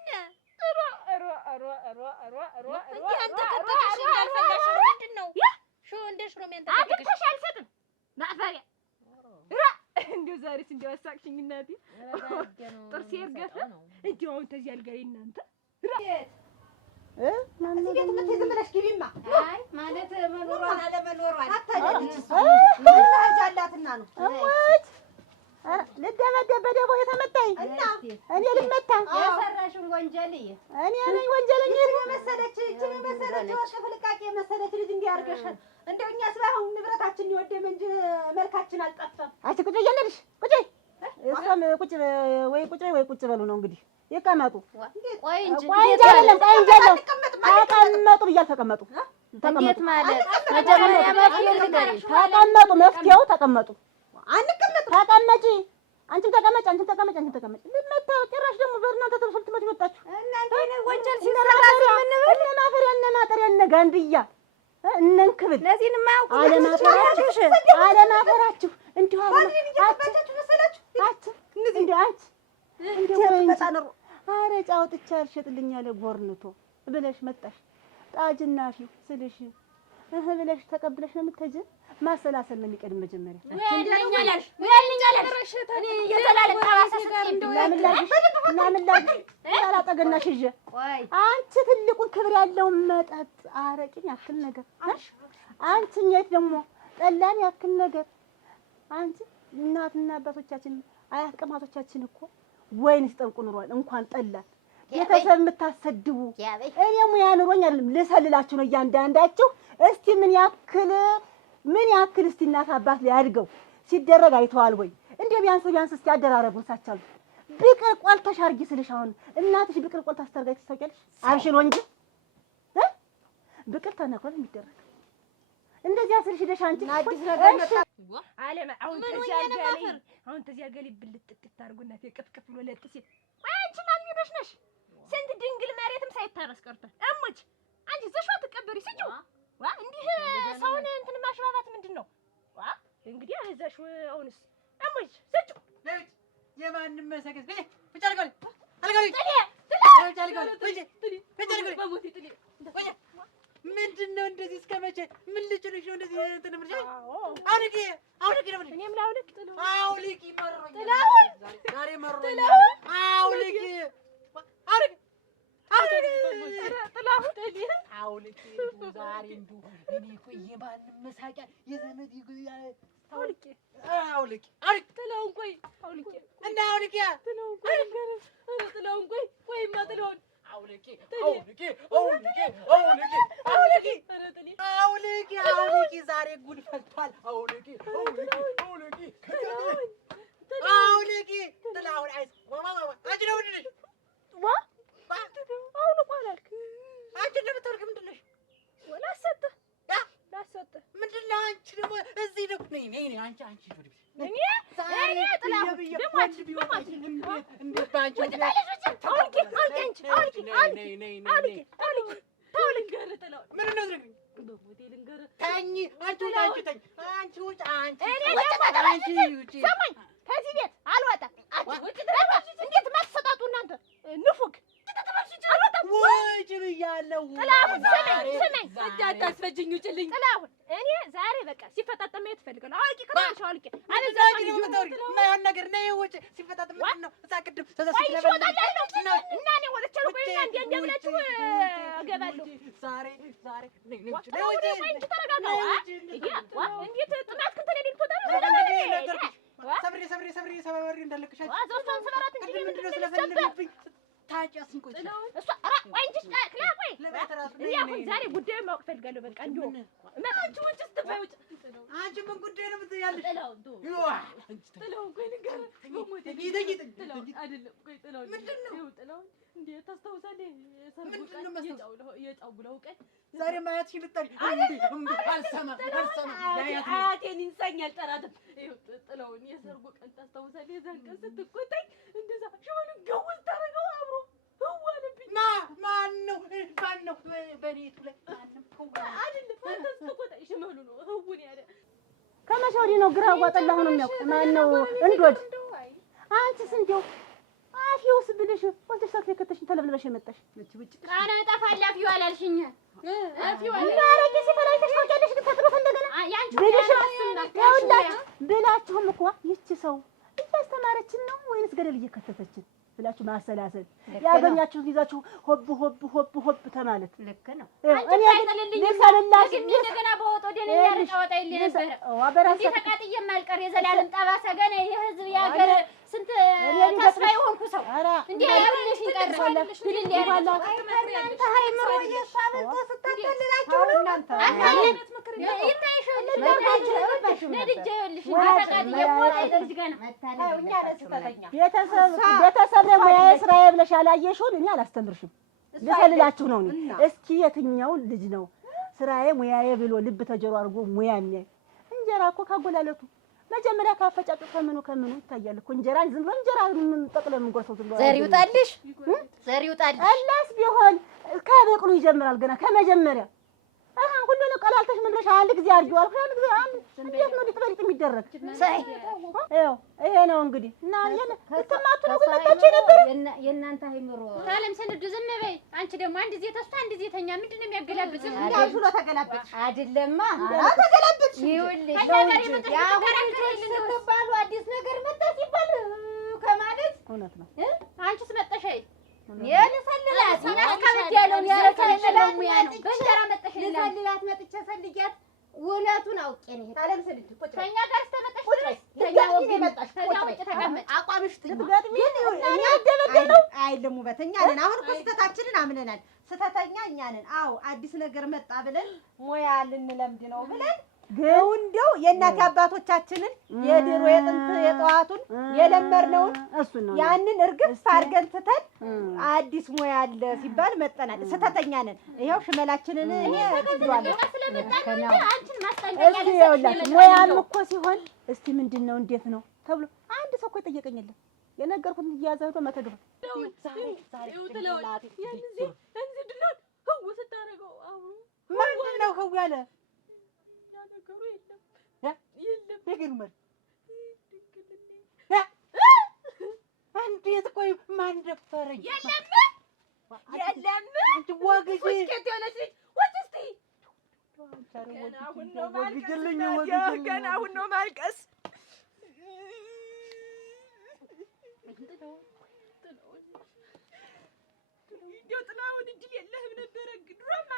አልሰጥም ማዕፈሪያ እንደው ዛሬስ እንደው አሳቅሽኝ እናቴ። ጥርሴ ይርገፍ እንደው አሁን ተዚህ አልጋዬ እናንተ እዚህ ቤት የምትይዝ ብለሽ ግቢማ። አይ ማለት መኖሯን አለመኖሯን አታውቂም። መሄጃላትና ነው ልደበደብ በደቦ የተመታኝ እና እኔ ልመታ የሰራሽን ወንጀል እኔ ነኝ ወንጀለኛ። መሰለች እቺ መሰለች ወርቅ ፍልቃቄ መሰለች ልጅ እንዲያርገሻል። እንደው እኛስ ባይሆን ንብረታችን ይወደም እንጂ መልካችን አልጠፋም። አንቺ ቁጭ እያለሽ ቁጭ እሷም ቁጭ ወይ ቁጭ በሉ ነው እንግዲህ ይቀመጡ። ቆይ እንጂ አይደለም ተቀመጡ ብያለሁ። ተቀመጡ እንዴት ማለት መጀመሪያ መፍትሄው ንገሪኝ። ተቀመጡ መፍትሄው ተቀመጡ። አንቀመጥ ተቀመጪ አንቺም ተቀመጭ ልመታ ጭራሽ ደግሞ በእናንተ ተሰልትመት መጣችሁ። እናንተ ወንጀል ሲሰራ እነ ማፈሪያ እነ ማጠሪያ እነ ጋንድያ እነ እንክብል ለዚህን ማውቁ አለማፈራችሁ እንዲሁ አለማፈራችሁ መሰላችሁ አረጫ አውጥቻ አልሸጥልኝ ያለ ጎርንቶ ብለሽ መጣሽ። ጣጅና ፊው ስልሽ ብለሽ ተቀብለሽ ነው የምትሄጂ። ማሰላሰል ነው የሚቀድም መጀመሪያ። ላጠገናሽ ይዤ አንቺ ትልቁን ክብር ያለውን መጠጥ አረቂን ያክል ነገር አንቺ እኛት ደግሞ ጠላን ያክል ነገር አንቺ እናትና አባቶቻችን አያት ቅማቶቻችን እኮ ወይን ሲጠምቁ ኑሯል። እንኳን ጠላት ቤተሰብ የምታሰድቡ እኔ ሙያ ኑሮኝ አይደለም ልሰልላችሁ ነው እያንዳንዳችሁ። እስቲ ምን ያክል እስቲ እናት አባት ላይ አድገው ሲደረግ አይተዋል ወይ? እንደ ቢያንስ እስቲ አደራረጉን ሳቻሉ ብቅር ቆልተሽ አድርጊ ስልሽ አሁን እናትሽ ብቅር ቆልታ አስተርጋይ ትታውቂያለሽ? አብሽሮ እንጂ ብቅር ተነኮል የሚደረግ እንደዚህ አስልሽ ደሽ አንቺ አዲስ ነገር መጣ አለማ አሁን ተዚያ ገሊ ብልጥ ጥጥ አድርጎ እናቴ ቅፍቅፍ ብሎ ለጥሲ አንቺ ማን ይደሽ ነሽ? ስንት ድንግል መሬትም ሳይታረስ ቀርቷል። እሙች አንቺ ዘሽዋ ተቀበሪ ስጪው እንዲህ ሰውን እንትን ማሽባባት ምንድነው? እንግዲህ አለዛሽ አሁንስ እሙች ስጪው ለውጭ የማንም መሰገስ ብቻ አልቀል ምንድነው እንደዚህ እስከ መቼ ምን ልጭልሽ ነው እንደዚህ እንትን ምርጫ? አውልቂ ነው እኔም ላውልቅ አውልቂ መሮኝ ጥላሁን ዛሬ መሮኝ አውልቂ አውልቂ ዛሬ እንዱ እኔ እኮ የማንም መሳቂያ የዘመድ አውልቂ ጥላሁን ቆይ አውልቂ እና አውልቂ ጥላሁን ቆይማ ጥላሁን አውልቂ ዛሬ ጉድ ፈልቷል። አውልቂ ጥላሁን አይስ አንቺ ነው እንዴ? አውልቁ አላልክ አንቺ እንደምታወልቅ ምንድን ነሽ? ላሰጥህ ምንድን ነው አንቺ ደግሞ እዚህ ነው ነይ አንቺ እኔ ጥላሁን ደማች እንዴት ባንቺ አውልቂ ምን ነው ዝግኝ በሞቴ ልንገርህ ተኝ አንቺ ውጭ አንቺ ውጭ ሰማኝ ከዚህ ቤት አልወጣም። ውጭ ድረስ እንዴት ማትሰጣጡ እናንተ ንፉግ ውጭ ብያለሁ። ጥላሁን ስመኝ አታስፈጅኝ ውጭልኝ። ጥላሁን እኔ ዛሬ በቃ ሲፈጣጠም ማየት እፈልጋለሁ። አውልቂ ከተባልሽ አውልቂ አለዛኝ ነው የምታወሪው የማይሆን ነገር ነይ ውጭ ሲፈጣጠም ነው እዛ ቅድም ተዘስለበለ እና እኔ ወጥቼ ልቆይና እንዲያብላችሁ እገባለሁ። ዛሬ ነይ ውጭ ተረጋጋው። እንዴት ጥማት ከተለኝ ልትወጣ ነው ሰብሬ እንዳለቅሻል አዞሷን ሰበራት እንጂ ምንድነው ስለፈለገብኝ ታጫስኝ ቆይ እሷ ወንጅሽ ክላቆይ እኔ አሁን ዛሬ ጉዳዩን ማወቅ ፈልጋለሁ። በቃ እንዲሁ መጣችሁ ውጭ ስትባይ ውጭ አንቺ ምን ጉዳይ ነው የምትያለሽ? ጥላው ቆይ ንገር በሞት ጥላው አይደለም ቆይ ጥላው ምንድነው ጥላው እንዴ ታስታውሳለህ? የጫጉላው ቀን ዛሬ ማያት ይልጣል አልሰማ አያቴን ይንሳኛል ጠራትም ጥላውን የሰርጉ ቀን ታስታውሳለህ? የዛን ቀን ስትቆጣኝ እንደዛ ሽሆን ገውዝ ታረገው አብሮ ህዋለብኝ ማን ነው በኔቱ ላይ አይደለም አንተ ስትቆጣኝ ሽመሉ ነው ህውን ያለ ከመቼ ወዲህ ነው ግራ ዋጠላሁ ነው የሚያውቅ ማን ነው እንዶድ አንቺስ እንደው አፊውስ ብለሽ ወንተሽ ሳት ከተሽን ተለብለሽ የመጣሽ ቃና ጠፋል አፊው አላልሽኝ አፊው አላልሽ ማረቂ ሲፈላልተሽ ታውቂያለሽ ግን ተጥሮ እንደገና ያንቺ ብላችሁም እኮ ይቺ ሰው እያስተማረችን ነው ወይንስ ገደል እየከተተችን ብላችሁ ማሰላሰል ያገኛችሁት ይዛችሁ ሆብ ተማለት ልክ ነው። እኔ ለሰላላሽ እንደገና በወጦ ደኔ ያርጫወጣ ይል ነበር አበራስ ተቃጥዬ ማልቀር የዘላለም ጠባሳ ገና የህዝብ ያገር ስንት ተስፋ ይሆንኩ ሰው እንዴ ያብልሽ ይቀርሳለሽ ድል ያባላ እናንተ ሃይምሮ የሻመንተ ስታከልላችሁ ነው እናንተ አይነት ምክር ይታይሻል ለድጄ ይልሽ ተቃጥዬ ወጣ እዚህ ገና እኛ ለስተተኛ ቤተሰብ ደግሞ የስራዬ ብለሽ ያላየሽውን እኔ አላስተምርሽም ልሰልላችሁ ነው። እስኪ የትኛው ልጅ ነው ስራዬ ሙያዬ ብሎ ልብ ተጀሮ አድርጎ ሙያ የሚያይ? እንጀራ እኮ ካጎላለቱ መጀመሪያ ካፈጫጩ ከምኑ ይታያል እኮ እንጀራን ዝም ብሎ እንጀራ ጠቅለን የምንጎርሰው ዝም ብሎ ዘር ይውጣልሽ አላስ ቢሆን ከበቅሉ ይጀምራል ገና ከመጀመሪያ ሁሉንም ቀላልተሽ ምን ብለሽ አንድ ጊዜ አድርጊው አልኩ። አንድ ጊዜ እንዴት ነው ሊጥበልጥ የሚደረግ? ይሄ ነው እንግዲህ እና ተማቱ ነው መጣች ነበር የእናንተ አይምሮ ታለም ሰንዱ ዝም በይ። አንቺ ደግሞ አንድ ጊዜ ተስፋ አንድ ጊዜ ተኛ ምንድነው የሚያገላብጥ? እንዳልሽ ነው ተገላበጥሽ አይደለማ ተገላበጥሽ። ይኸውልሽ ስትባሉ አዲስ ነገር መጣ ሲባል ከማለት እውነት ነው። አንቺስ መጣሽ አይደል? የልሰልላት እናስከብድ ያለውን ያረከለለው ሙያ ነው። በእንጀራ መጣሽ ልሰልላት መጥቼ ሰልጊያት እውነቱን አውቄ ነው። ታለም ሰልድ ቁጭ ከኛ ጋር ስተመጣሽ ድረስ ከኛ ወግ መጣሽ ከዛ ውጭ ተቀመጥ አቋምሽ ትገጥሚ እኛ ደበደበው አይደለም ውበተኛ ነን። አሁን እኮ ስህተታችንን አምነናል። ስህተተኛ እኛ ነን። አዎ አዲስ ነገር መጣ ብለን ሙያ ልንለምድ ነው ብለን ግን እንደው የእናት አባቶቻችንን የድሮ የጥንት የጠዋቱን የለመድነውን ያንን እርግፍ አድርገን ትተን አዲስ ሙያ አለ ሲባል መጠናል። ስህተተኛ ነን። ይኸው ሽመላችንን እኔ ትዟለሁ አንቺን ማስጠንቀቂያ ሙያም እኮ ሲሆን እስቲ ምንድነው እንዴት ነው ተብሎ አንድ ሰው እኮ የጠየቀኝ የለም። የነገርኩት እያያዘ ሄዶ መተግበር ማነው ህው ያለ እንዴት ቆይ ማን ደፈረኝ? የለም አንቺ ወግጂ ወስከት የሆነች ልጅ ወጥስቲ ገና አሁን ነው ማልቀስ። ጥላውን እድል የለህም ነበረ ድሮም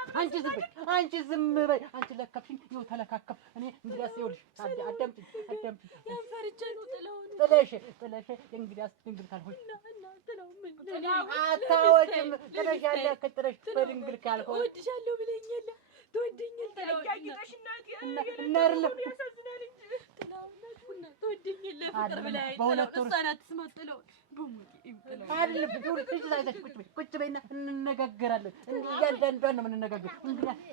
አንቺ ዝም በይ። አንቺ ለከፍሽኝ ይኸው ተለካከፍ። እኔ እንግዲያስ ይኸውልሽ አዳምጪኝ ያንፈርቼ ነው ጥላውን ጥለሽ እንግዲያስ ድንግል ካልሆንሽ አታወጭም። ጥለሽ ያለ ከጥለሽ በድንግል ካልሆንሽ እወድሻለሁ ብለኝ የለ ትወደኛል ተለያይተሽ እናቴ ያሳዝናል እንጂ ጥላውና ትወደኛል ፍቅር ብላይ እሷን አትስማት ጥላው አይደለም ቁጭ በይና እንነጋገራለን። እያንዳንዷን ነው የምንነጋገር።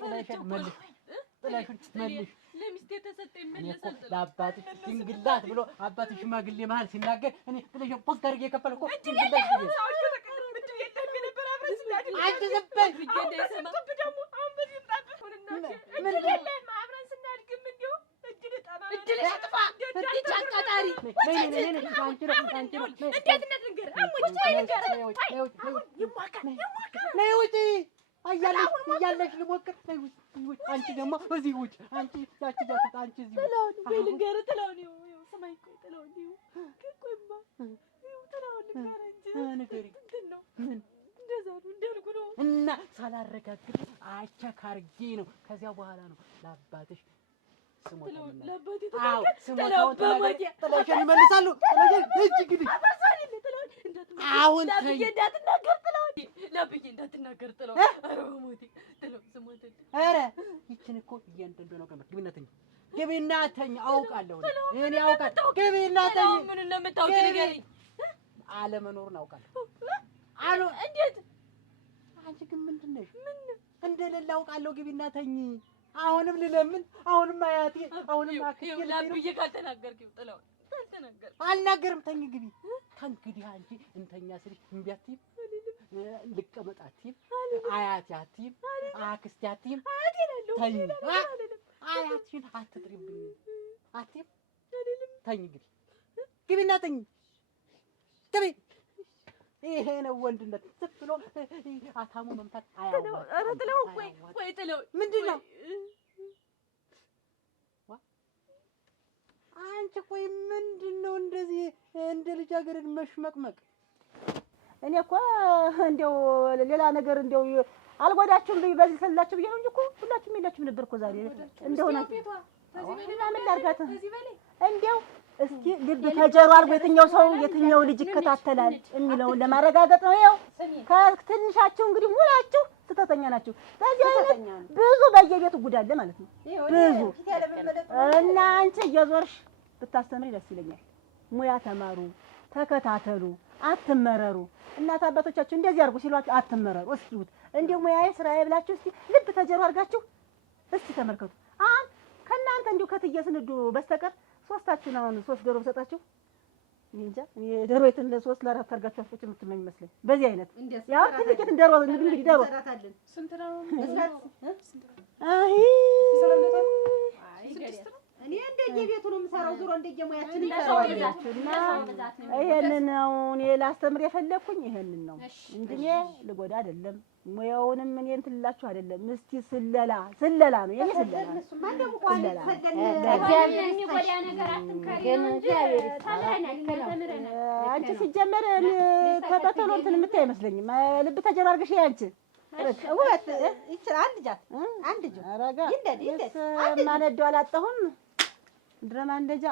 ጥለሽን መልሽ ለሚስቴ ተሰጠ ይመለሳል። ለአባትሽ ድንግላት ብሎ አባትሽ ሽማግሌ መሀል ሲናገር እኔ ጥለሽን ፖስት አድርጌ የከፈልኩ ድንግላት ብዬ አንቺ ዝም በይ ደግሞ አሁን በዚህ አብረን ስናድግም እንዲሁ እድል ጥፋ እንዴት አቃጣሪ እንዴት ልንገር አሞች ልንገር ነይ ውጪ እያለሽ ልሞክር። አንቺ ደግሞ እዚህ ውጭ አንቺ ያቺ ዳት አንቺ እዚህ ጥላውን ልንገር ጥላውን ይኸው ሰማይ ቆይ ጥላውን ይኸው ቆይማ ይኸው ጥላውን ልንገር እንጂ ንገሪ እንትን ነው እንደዛ ነው እንዳልኩ ነው እና ሳላረጋግጥ አቸካርጌ ነው። ከዚያ በኋላ ነው ለአባትሽ ስሞታውን ጥለሽን ይመልሳሉ። እጅ እንግዲህ አሁን ተይ እንዳትናገር ጥለው። ኧረ በሞቴ ጥለው ስሞትልኝ። ኧረ ይችን እኮ እያንዳንዱ ነው ቀመጥ ግቢና ተኝ አውቃለሁ። እኔ አውቃለሁ። ግቢና ተኝ። ምን እንደምታውቂ ንገሪኝ። አለመኖሩን አውቃለሁ። እንዴት? አንቺ ግን ምንድን ነሽ? ምን እንደሌለ አውቃለሁ። ግቢና ተኝ። አሁንም ልለምን፣ አሁንም አያቴ፣ አሁንም አክስቴ ብዬ ካልተናገርኪው ጥለው አልናገርም። ተኝ ግቢ። ከእንግዲህ አንቺ እንተኛ ስልሽ እምቢ አትይም፣ ልቀመጥ አትይም፣ አያቴ አትይም፣ አክስቴ አትይም። ተኝ። አያትሽን አትጥሪብኝ አትይም። ተኝ ግቢ። ግቢና ተኝ። ግቢ። ይሄ ነው ወንድነት። ዝም ብሎ አታሙ መምታት አያዋጣም። ኧረ ጥለው ቆይ ጥለው ምንድን ነው አንቺ? ቆይ ምንድን ነው እንደዚህ እንደ ልጃገረድ መሽመቅመቅ? እኔ እኮ እንደው ሌላ ነገር እንደው አልጎዳችሁም ብዬ በዚህ ሰላችሁ ብዬ ነው እንጂ እኮ ሁላችሁም የላችሁም ነበር እኮ ዛሬ እንደሆነ ምን ላድርጋት እንደው እስኪ ልብ ተጀሩ አድርጎ የትኛው ልጅ ይከታተላል የሚለውን ለማረጋገጥ ነው። ይኸው ከትንሻችሁ እንግዲህ ሙላችሁ ስተተኛ ናችሁ። በዚህ አይነት ብዙ በየቤቱ ጉዳለ ማለት ነው። ብዙ እና አንቺ እየዞርሽ ብታስተምሪ ደስ ይለኛል። ሙያ ተማሩ፣ ተከታተሉ፣ አትመረሩ። እናት አባቶቻችሁ እንደዚህ አድርጉ ሲሏችሁ አትመረሩ። እስኪውት እንደው ሙያዬ ስራዬ ብላችሁ እስኪ ልብ ተጀሩ አድርጋችሁ እስኪ ተመልከቱ። አሁን ከእናንተ እንዲሁ ከትዬ ስንዱ በስተቀር ሶስታችሁን አሁን 3 ዶሮ ብሰጣችሁ እኔ እንጃ እኔ ዶሮይቱን ለ3 ለ4 አድርጋችሁ አፍጭ የምትመኝ ይመስለኝ። በዚህ አይነት ያው ትልቂት ዶሮ እንግዲህ ዶሮ ስንት ነው? አይ እኔ እንደየቤቱ ነው የምሰራው። ዞሮ እንደየሙያችን ይሰራዋልና ይሄንን ነው እኔ ላስተምር የፈለኩኝ ይሄንን ነው እንጂ እኔ ልጎዳ አይደለም። ሙያውንም እኔ እንትን ልላችሁ አይደለም። እስቲ ስለላ ነው የኔ ስለላ እሱማ እንደው ቋንቋ እግዚአብሔር የሚጎዳ ነገር አትምከሪ ነው እንጂ ተምረናል ተምረናል። አንቺ ሲጀመር ተበተሎ እንትን የምታይ አይመስለኝም። ልብ ተጀራርገሽ አንቺ ውበት ይችላል ልጃት አንድ ጆ አረጋ ይንደድ ማነዶ አላጣሁም ድረማ እንደጃ